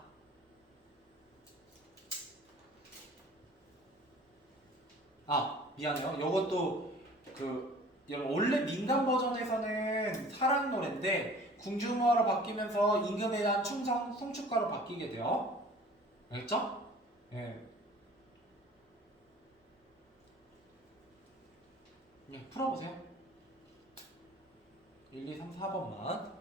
아, 미안해요. 이것도 여러분 원래 민간 버전에서는 사랑 노래인데 궁중어로 바뀌면서 임금에 대한 충성, 송축가로 바뀌게 돼요. 알겠죠? 예. 그냥 풀어보세요. 1, 2, 3, 4번만.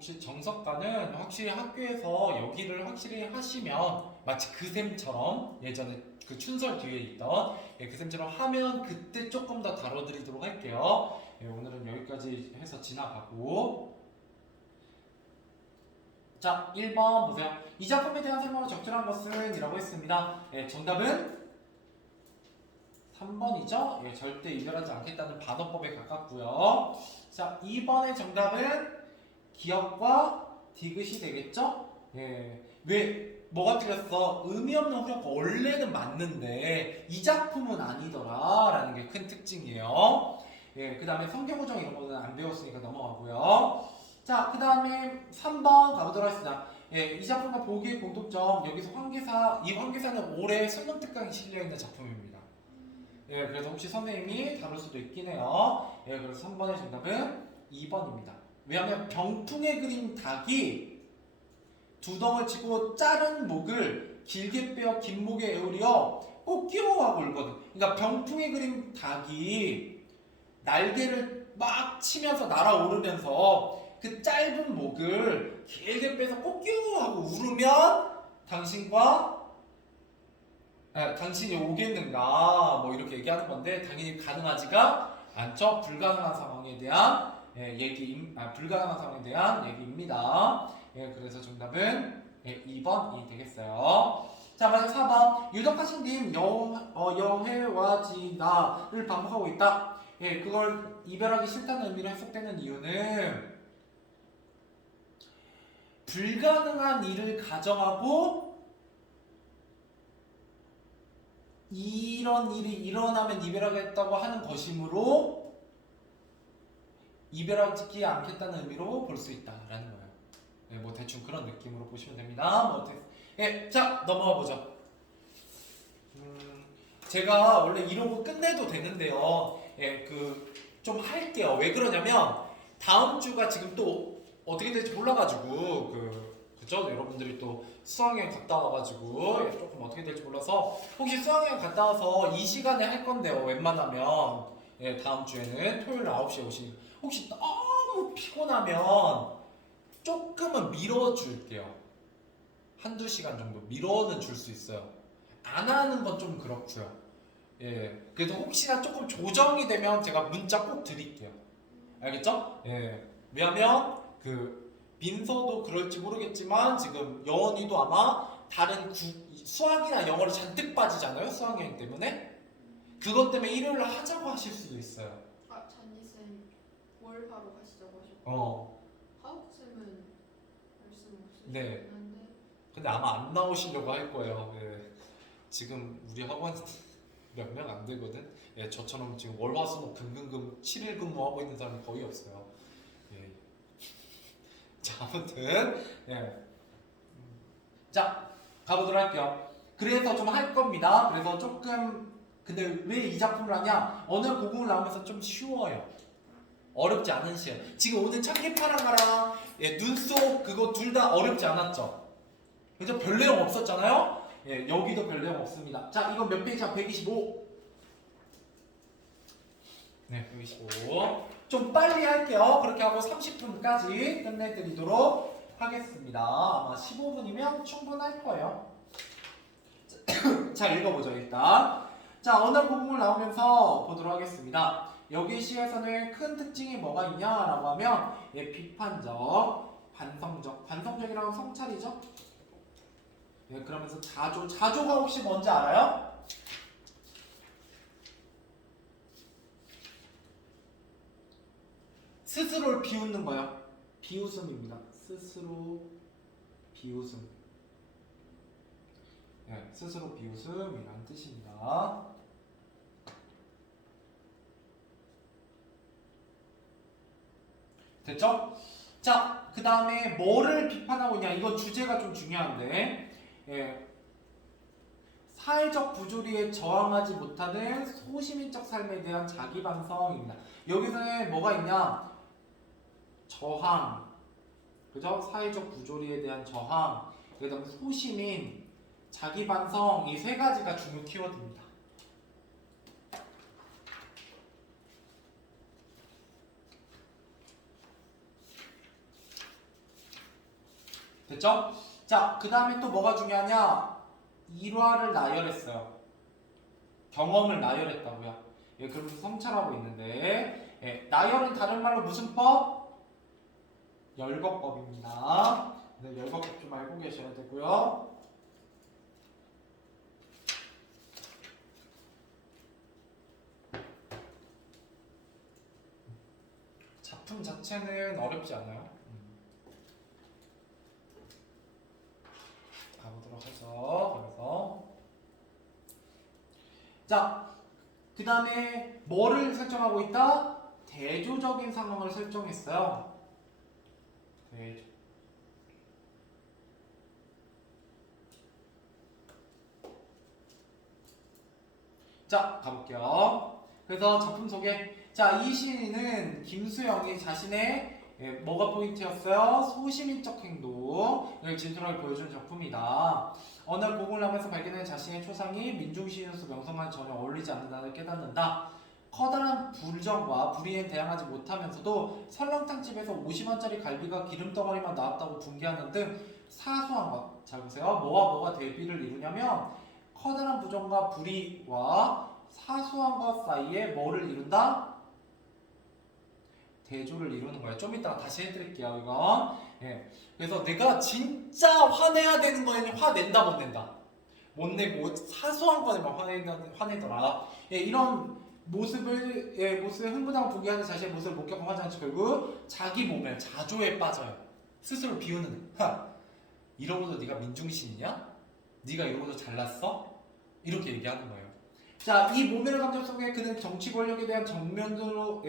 혹시 정석가는 확실히 학교에서 여기를 확실히 하시면 마치 그 셈처럼 예전에 그 춘설 뒤에 있던 그 셈처럼 하면 그때 조금 더 다뤄드리도록 할게요. 오늘은 여기까지 해서 지나가고 자 1번 보세요. 이 작품에 대한 설명으로 적절한 것은 이라고 했습니다. 정답은 3번이죠. 절대 이별하지 않겠다는 반어법에 가깝고요. 자 2번의 정답은 기억과 디귿이 되겠죠? 왜 뭐가 틀렸어? 의미 없는 후렴가 원래는 맞는데 이 작품은 아니더라 라는 게 큰 특징이에요. 그 다음에 성경구정 이런 거는 안 배웠으니까 넘어가고요. 자, 그 다음에 3번 가보도록 하겠습니다. 이 작품과 보기의 공통점 여기서 이 황계사는 올해 수능 특강에 실려있는 작품입니다. 그래서 혹시 선생님이 다룰 수도 있긴 해요. 그래서 3번의 정답은 2번입니다. 왜냐하면 병풍에 그린 닭이 두덩을 치고 자른 목을 길게 빼어 긴 목에 에우려 꽃기호하고 울거든. 그러니까 병풍에 그린 닭이 날개를 막 치면서 날아오르면서 그 짧은 목을 길게 빼서 꽃기호하고 울으면 당신이 오겠는가 뭐 이렇게 얘기하는 건데 당연히 가능하지가 않죠. 불가능한 상황에 대한 불가능한 상황에 대한 얘기입니다. 그래서 정답은 2번이 되겠어요. 자, 마지막 4번. 유덕하신 님 여해와 지나를 반복하고 있다. 그걸 이별하기 싫다는 의미로 해석되는 이유는 불가능한 일을 가정하고 이런 일이 일어나면 이별하겠다고 하는 것이므로 이별하지 않겠다는 의미로 볼 수 있다라는 거예요. 뭐 대충 그런 느낌으로 보시면 됩니다. 자 넘어가 보죠. 제가 원래 이러고 끝내도 되는데요. 좀 할게요. 왜 그러냐면 다음 주가 지금 또 어떻게 될지 몰라가지고 그죠? 여러분들이 또 수학여행 갔다 와가지고 조금 어떻게 될지 몰라서 혹시 수학여행 갔다 와서 이 시간에 할 건데요. 웬만하면 다음 주에는 토요일 9시에 오시니까 혹시 너무 피곤하면 조금은 밀어줄게요. 한두 시간 정도 밀어는 줄 수 있어요. 안 하는 건 좀 그렇고요. 그래도 혹시나 조금 조정이 되면 제가 문자 꼭 드릴게요. 알겠죠? 왜냐면 민서도 그럴지 모르겠지만 지금 여원이도 아마 다른 수학이나 영어를 잔뜩 빠지잖아요. 수학여행 때문에. 그것 때문에 일요일날 하자고 하실 수도 있어요. 잔디쌤 월 바로 가시자고 하셨고 하욱쌤은 말씀 없으시긴 네. 한데 근데 아마 안 나오시려고 할 거예요. 지금 우리 학원 몇 명 안 되거든. 저처럼 지금 월화수목 금금금 7일 근무하고 있는 사람이 거의 없어요. 자, 아무튼 자 가보도록 할게요. 그래서 좀 할 겁니다. 그래서 조금 근데 왜 이 작품을 하냐? 언어 고궁을 나오면서 좀 쉬워요. 어렵지 않은 시험. 지금 오늘 참기파랑가랑 눈속 그거 둘 다 어렵지 않았죠? 그죠? 별 내용 없었잖아요? 여기도 별 내용 없습니다. 자, 이건 몇 페이지야? 125. 125. 좀 빨리 할게요. 그렇게 하고 30분까지 끝내드리도록 하겠습니다. 아마 15분이면 충분할 거예요. 자, 읽어보죠, 일단. 자, 언어 고궁을 나오면서 보도록 하겠습니다. 여기 시에서는 큰 특징이 뭐가 있냐라고 하면 비판적, 반성적이라는 성찰이죠. 그러면서 자조가 혹시 뭔지 알아요? 스스로를 비웃는 거예요. 비웃음입니다. 스스로 비웃음. 스스로 비웃음이라는 뜻입니다. 됐죠? 자, 그 다음에 뭐를 비판하고 있냐? 이건 주제가 좀 중요한데 사회적 부조리에 저항하지 못하는 소시민적 삶에 대한 자기 반성입니다. 여기서는 뭐가 있냐? 저항, 그죠? 사회적 부조리에 대한 저항, 그다음 소시민, 자기 반성 이 세 가지가 중요 키워드입니다. 됐죠? 자, 그 다음에 또 뭐가 중요하냐? 일화를 나열했어요. 경험을 나열했다고요. 예, 그러면서 성찰하고 있는데, 예, 나열은 다른 말로 무슨 법? 열거법입니다. 네, 열거법 좀 알고 계셔야 되고요. 작품 자체는 어렵지 않아요. 가보도록 하죠. 그래서 자, 그 다음에 뭐를 설정하고 있다? 대조적인 상황을 설정했어요. 대조. 자, 가볼게요. 그래서 작품 소개. 자, 이 시인은 김수영이 자신의 뭐가 포인트였어요? 소시민적 행동을 진솔하게 보여준 작품이다. 어느 날 곡을 하면서 발견한 자신의 초상이 민중시인으로서 명성과는 전혀 어울리지 않는다는 깨닫는다. 커다란 불정과 불의에 대항하지 못하면서도 설렁탕집에서 50원짜리 갈비가 기름덩어리만 나왔다고 분개하는 등 사소한 것. 잘 보세요. 뭐와 뭐가 대비를 이루냐면 커다란 부정과 불의와 사소한 것 사이에 뭐를 이룬다? 대조를 이루는 거예요. 좀 이따가 다시 해드릴게요. 이건. 예. 그래서 내가 진짜 화내야 되는 거에는 화낸다 못 낸다. 못 내고 사소한 거에만 화내더라. 예, 이런 모습을 모습에 흥분하고 포기하는 자신의 모습을 목격한 화장은 결국 자기 몸에 자조에 빠져요. 스스로 비우는. 이러고도 네가 민중신이냐? 네가 이러고도 잘났어? 이렇게 얘기하는 거예요. 자, 이 모멸의 감정 속에 그는 정치 권력에 대한 정면으로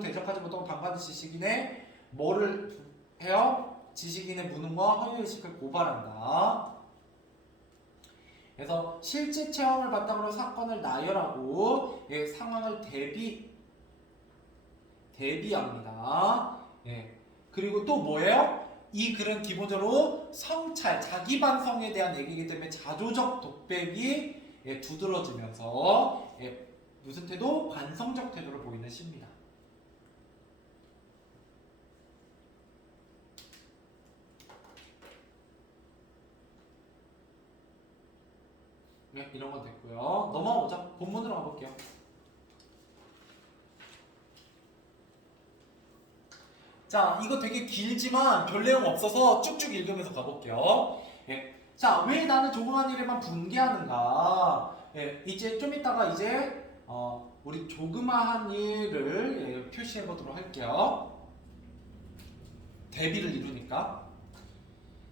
대적하지 못하고 반받은 지식인의 뭐를 해요? 지식인의 무능과 허위의식을 고발한다. 그래서 실제 체험을 바탕으로 사건을 나열하고 상황을 대비합니다. 그리고 또 뭐예요? 이 글은 기본적으로 성찰, 자기 반성에 대한 얘기이기 때문에 자조적 독백이 두드러지면서 무슨 태도? 반성적 태도를 보이는 시입니다. 네, 이런 건 됐고요. 넘어가보자. 본문으로 가볼게요. 자, 이거 되게 길지만 별 내용 없어서 쭉쭉 읽으면서 가볼게요. 자, 왜 나는 조그만 일에만 분개하는가? 이제 좀 이따가 이제 우리 조그마한 일을 표시해 보도록 할게요. 대비를 이루니까.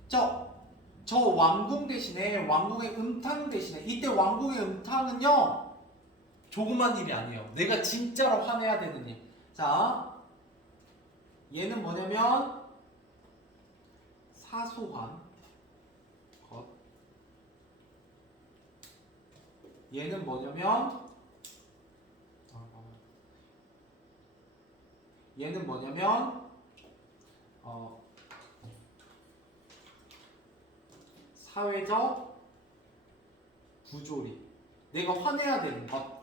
저 왕궁 대신에 왕궁의 음탕 대신에 이때 왕궁의 음탕은요 조그만 일이 아니에요. 내가 진짜로 화내야 되는 일. 자, 얘는 뭐냐면 사소한 것. 얘는 뭐냐면 사회적 부조리. 내가 화내야 되는 것.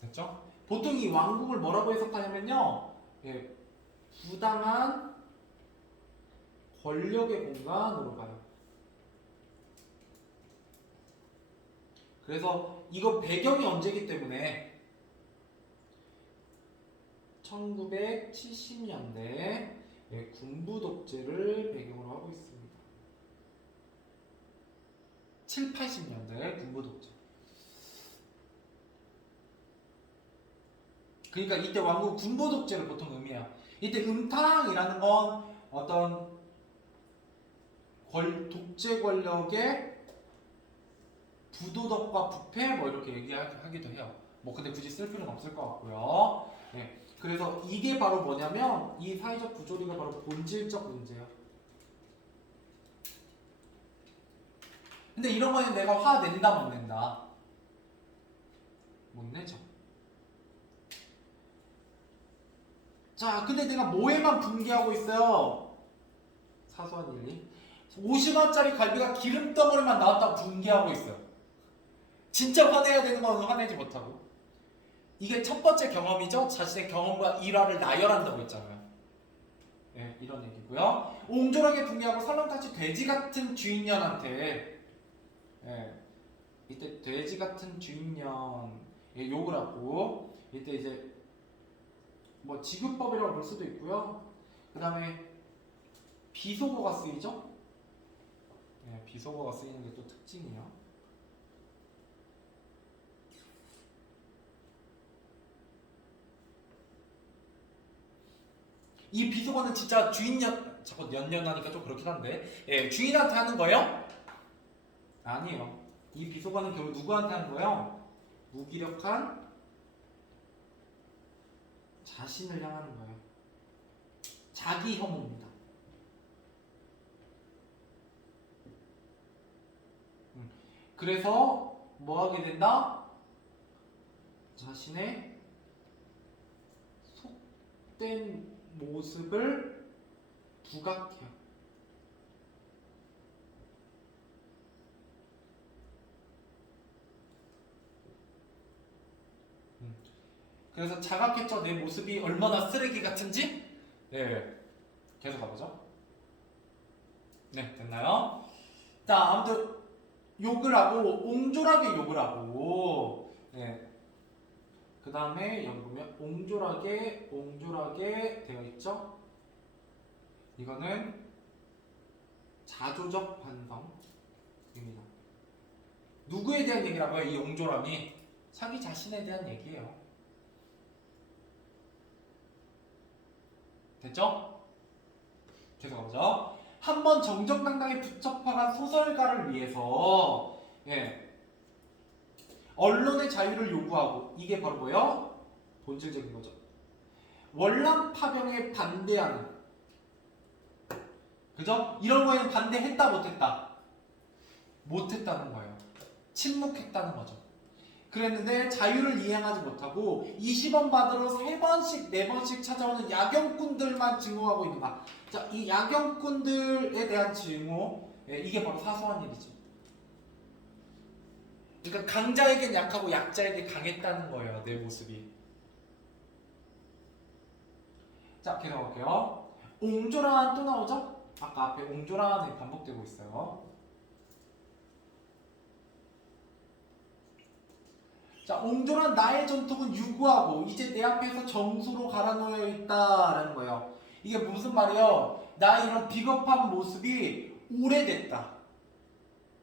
됐죠? 보통 이 왕궁을 뭐라고 해석하냐면요, 부당한 권력의 공간으로 가요. 그래서 이거 배경이 언제기 때문에 1970년대 군부 독재를 배경으로 하고 있습니다. 7, 80년대 군부 독재. 그러니까 이때 왕국 군부 독재를 보통 의미해요. 이때 음탕이라는 건 어떤 독재 권력의 부도덕과 부패 뭐 이렇게 얘기하기도 해요. 뭐 근데 굳이 쓸 필요는 없을 것 같고요. 그래서 이게 바로 뭐냐면 이 사회적 부조리가 바로 본질적 문제예요. 근데 이런 거는 내가 화 낸다 못 낸다? 못 내죠. 자, 근데 내가 뭐에만 분개하고 있어요? 사소한 일이 50원짜리 갈비가 기름덩어리만 나왔다고 분개하고 있어요. 진짜 화내야 되는 건 화내지 못하고 이게 첫 번째 경험이죠. 자신의 경험과 일화를 나열한다고 했잖아요. 예, 이런 얘기고요. 옹졸하게 붕괴하고 설렁탕치 돼지 같은 주인년한테 예, 이때 돼지 같은 주인년에 욕을 하고 이때 이제 뭐 지급법이라고 볼 수도 있고요. 그 다음에 비속어가 쓰이죠. 예, 비속어가 쓰이는 게 또 특징이에요. 이 비속어는 진짜 주인년 자꾸 년년하니까 좀 그렇긴 한데 예, 주인한테 하는 거예요? 아니에요. 이 비속어는 결국 누구한테 하는 거예요? 무기력한 자신을 향하는 거예요. 자기 혐오입니다. 그래서 뭐 하게 된다? 자신의 속된 모습을 부각해요. 그래서 자각했죠. 내 모습이 얼마나 쓰레기 같은지? 네. 계속 가보죠. 네, 됐나요? 자, 아무튼 욕을 하고 옹졸하게 욕을 하고 네. 그 다음에 여기 보면 옹졸하게 되어 있죠? 이거는 자조적 반성입니다. 누구에 대한 얘기라고요? 이 옹졸함이 자기 자신에 대한 얘기예요. 됐죠? 계속 가보죠. 한번 정정당당히 붙잡아간 소설가를 위해서 예, 언론의 자유를 요구하고 이게 바로 뭐예요? 본질적인 거죠. 월남 파병에 반대하는 그죠? 이런 거에는 반대했다 못했다? 못했다는 거예요. 침묵했다는 거죠. 그랬는데 자유를 이행하지 못하고 20원 받으러 3번씩 4번씩 찾아오는 야경꾼들만 증오하고 있는 거. 자, 이 야경꾼들에 대한 증오 이게 바로 사소한 일이지. 그러니까 강자에겐 약하고 약자에게 강했다는 거예요. 내 모습이. 자, 계속 갈게요. 옹졸한 또 나오죠? 아까 앞에 옹졸한이 반복되고 있어요. 자, 옹졸한 나의 전통은 유구하고 이제 내 앞에서 정수로 갈아놓여 있다라는 거예요. 이게 무슨 말이에요? 나의 이런 비겁한 모습이 오래됐다.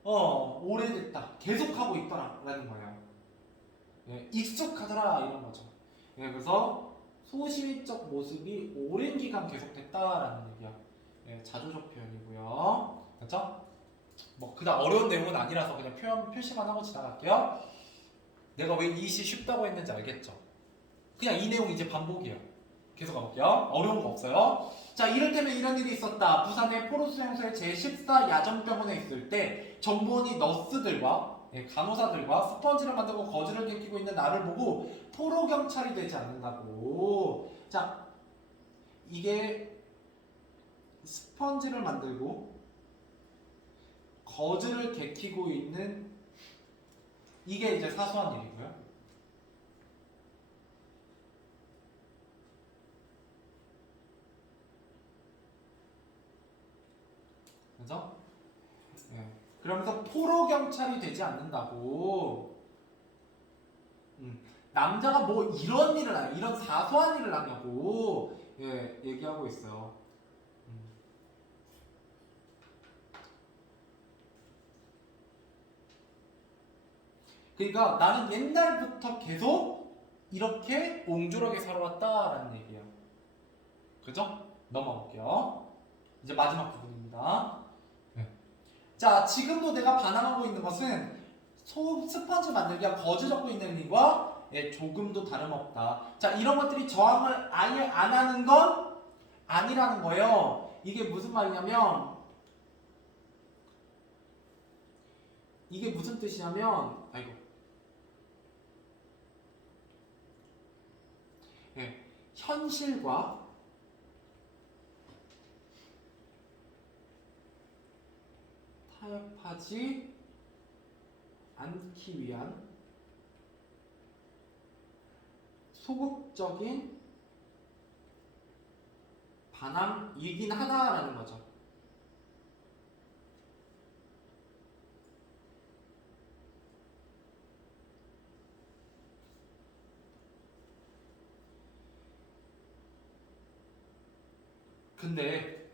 오래됐다. 계속하고 있더라라는 거예요. 예, 익숙하더라 이런 거죠. 예, 그래서 소시민적 모습이 오랜 기간 계속됐다라는 얘기야. 예, 자조적 표현이고요. 그렇죠? 뭐 그다음 어려운 내용은 아니라서 그냥 표시만 하고 지나갈게요. 내가 왜 이시 쉽다고 했는지 알겠죠? 그냥 이 내용 이제 반복이에요. 계속 가볼게요. 어려운 거 없어요. 자, 이를테면 이런 일이 있었다. 부산의 포로수용소의 제14 야전병원에 있을 때 정보원이 너스들과 간호사들과 스펀지를 만들고 거즈를 개키고 있는 나를 보고 포로경찰이 되지 않는다고. 자, 이게 스펀지를 만들고 거즈를 개키고 있는 이게 이제 사소한 일이고요. 그죠? 예. 그러면서 포로 경찰이 되지 않는다고. 남자가 뭐 이런 일을 하냐, 이런 사소한 일을 하냐고 예, 얘기하고 있어요. 그러니까 나는 옛날부터 계속 이렇게 옹졸하게 살아왔다라는 얘기예요. 그죠? 넘어가 볼게요. 이제 마지막 부분입니다. 네. 자, 지금도 내가 반항하고 있는 것은 스펀지 만들기가 거즈 적고 있는 일과 조금도 다름없다. 자, 이런 것들이 저항을 아예 안 하는 건 아니라는 거예요. 이게 무슨 말이냐면 이게 무슨 뜻이냐면 현실과 타협하지 않기 위한 소극적인 반항이긴 하다라는 거죠. 근데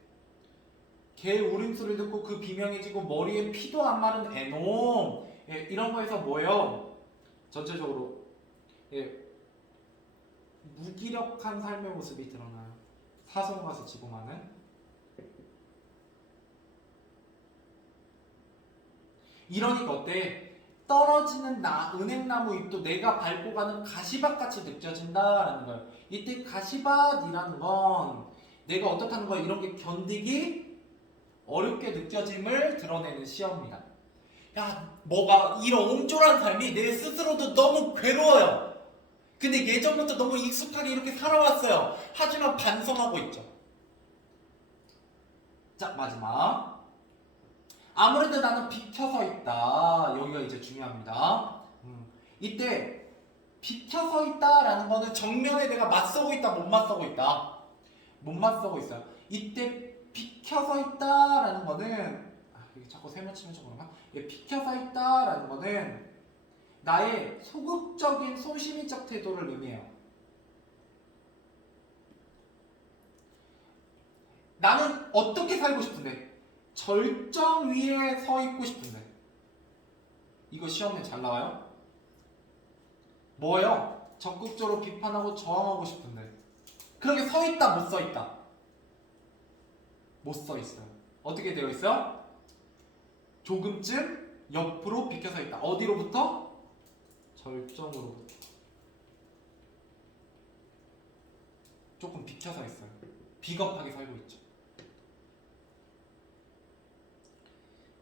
개 울음소리 듣고 그 비명해지고 머리에 피도 안 마른 애놈, 예, 이런 거에서 뭐예요? 전체적으로 예, 무기력한 삶의 모습이 드러나요. 사성과서 지공하는. 이러니까 어때? 떨어지는 은행나무 잎도 내가 밟고 가는 가시밭같이 느껴진다라는 거예요. 이때 가시밭이라는 건 내가 어떻다는 거야, 이런 게 견디기 어렵게 느껴짐을 드러내는 시험입니다. 야, 뭐가 이런 옹졸한 삶이 내 스스로도 너무 괴로워요. 근데 예전부터 너무 익숙하게 이렇게 살아왔어요. 하지만 반성하고 있죠. 자, 마지막. 아무래도 나는 비켜서 있다. 여기가 이제 중요합니다. 이때 비켜서 있다라는 거는 정면에 내가 맞서고 있다, 못 맞서고 있다. 못 맞서고 있어요. 이때 비켜서 있다라는 거는 이게 자꾸 세모 치면서 그런가? 비켜서 있다라는 거는 나의 소극적인 소시민적 태도를 의미해요. 나는 어떻게 살고 싶은데? 절정 위에 서 있고 싶은데. 이거 시험에 잘 나와요? 뭐예요? 적극적으로 비판하고 저항하고 싶은데. 그렇게 서 있다, 못 서 있다? 못 서 있어요. 어떻게 되어 있어요? 조금쯤 옆으로 비켜서 있다. 어디로부터? 절정으로부터. 조금 비켜서 있어요. 비겁하게 살고 있죠.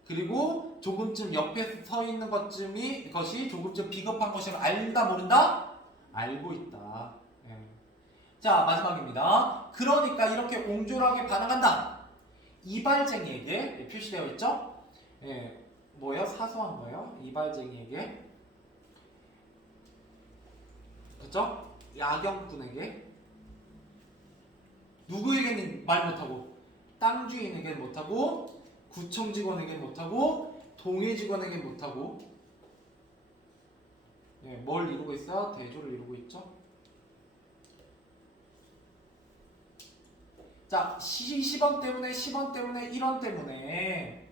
그리고 조금쯤 옆에 서 있는 것이 조금쯤 비겁한 것을 알다 모른다? 알고 있다. 예. 자, 마지막입니다. 그러니까 이렇게 옹졸하게 반항한다. 이발쟁이에게 표시되어 있죠? 예. 뭐예요? 사소한 거예요. 이발쟁이에게. 그렇죠? 야경꾼에게. 누구에게는 말 못하고, 땅 주인에게는 못하고, 구청 직원에게 못하고, 동해 직원에게 못하고. 예, 뭘 이루고 있어요? 대조를 이루고 있죠. 자, 10원 때문에, 10원 때문에, 1원 때문에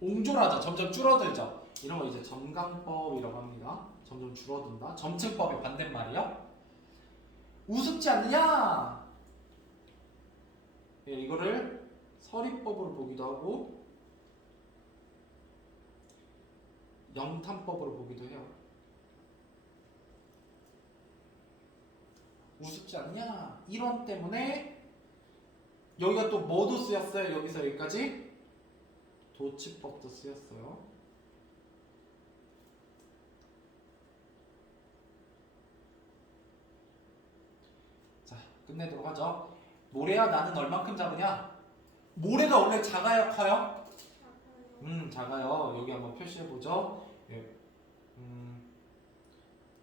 옹졸하죠. 점점 줄어들죠. 이런 거 이제 점강법이라고 합니다. 점점 줄어든다. 점층법의 반대말이요. 우습지 않느냐? 예, 이거를 서리법으로 보기도 하고 영탄법으로 보기도 해요. 우습지 않냐? 1원 때문에. 여기가 또 뭐도 쓰였어요? 여기서 여기까지 도치법도 쓰였어요. 자, 끝내도록 하죠. 모래야, 나는 얼만큼 작으냐? 모래가 원래 작아요, 커요? 작아요. 여기 한번 표시해보죠. 예.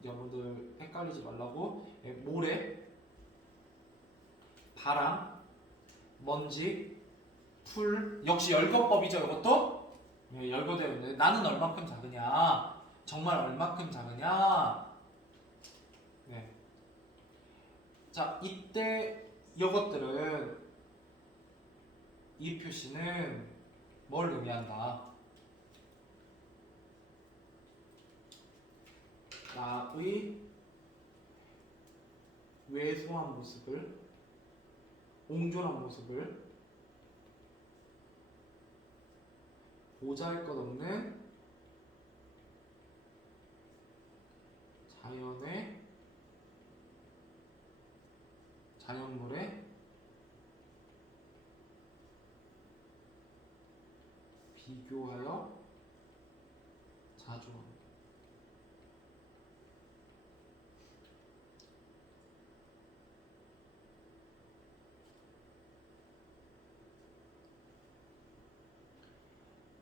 여러분들 헷갈리지 말라고. 예, 모래, 바람, 먼지, 풀. 역시 열거법이죠, 이것도. 예, 열거되어 있는데 나는 얼만큼 작으냐? 정말 얼만큼 작으냐? 네. 자, 이때 이것들은, 이 표시는 뭘 의미한다? 나의 왜소한 모습을, 옹졸한 모습을, 보잘것없는 자연물에 비교하여 자조한다.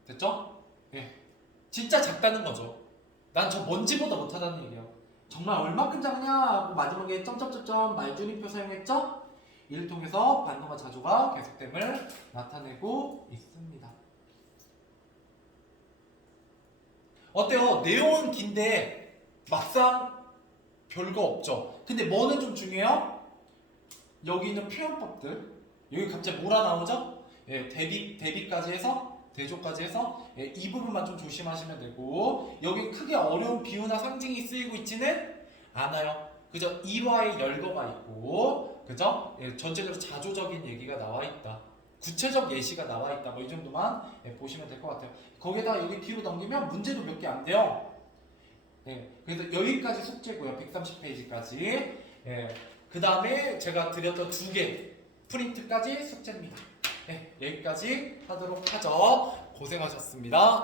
됐죠? 예. 진짜 작다는 거죠. 난 저 뭔지보다 못하다는 얘기예요. 정말 얼마큼 작냐 하고 마지막에 점점점점 말줄임표 사용했죠? 이를 통해서 반동과 자조가 계속됨을 나타내고 있습니다. 어때요? 내용은 긴데 막상 별거 없죠? 근데 뭐는 좀 중요해요? 여기 있는 표현법들, 여기 갑자기 뭐라 나오죠? 예, 대비까지 해서 대조까지 해서 예, 이 부분만 좀 조심하시면 되고, 여기 크게 어려운 비유나 상징이 쓰이고 있지는 않아요. 그죠? 일화의 열거가 있고, 그죠? 예, 전체적으로 자조적인 얘기가 나와 있다. 구체적 예시가 나와 있다. 뭐 이 정도만 예, 보시면 될 것 같아요. 거기다 여기 뒤로 넘기면 문제도 몇 개 안 돼요. 예, 그래서 여기까지 숙제고요. 130페이지까지. 예, 그 다음에 제가 드렸던 2개 프린트까지 숙제입니다. 네, 여기까지 하도록 하죠. 고생하셨습니다.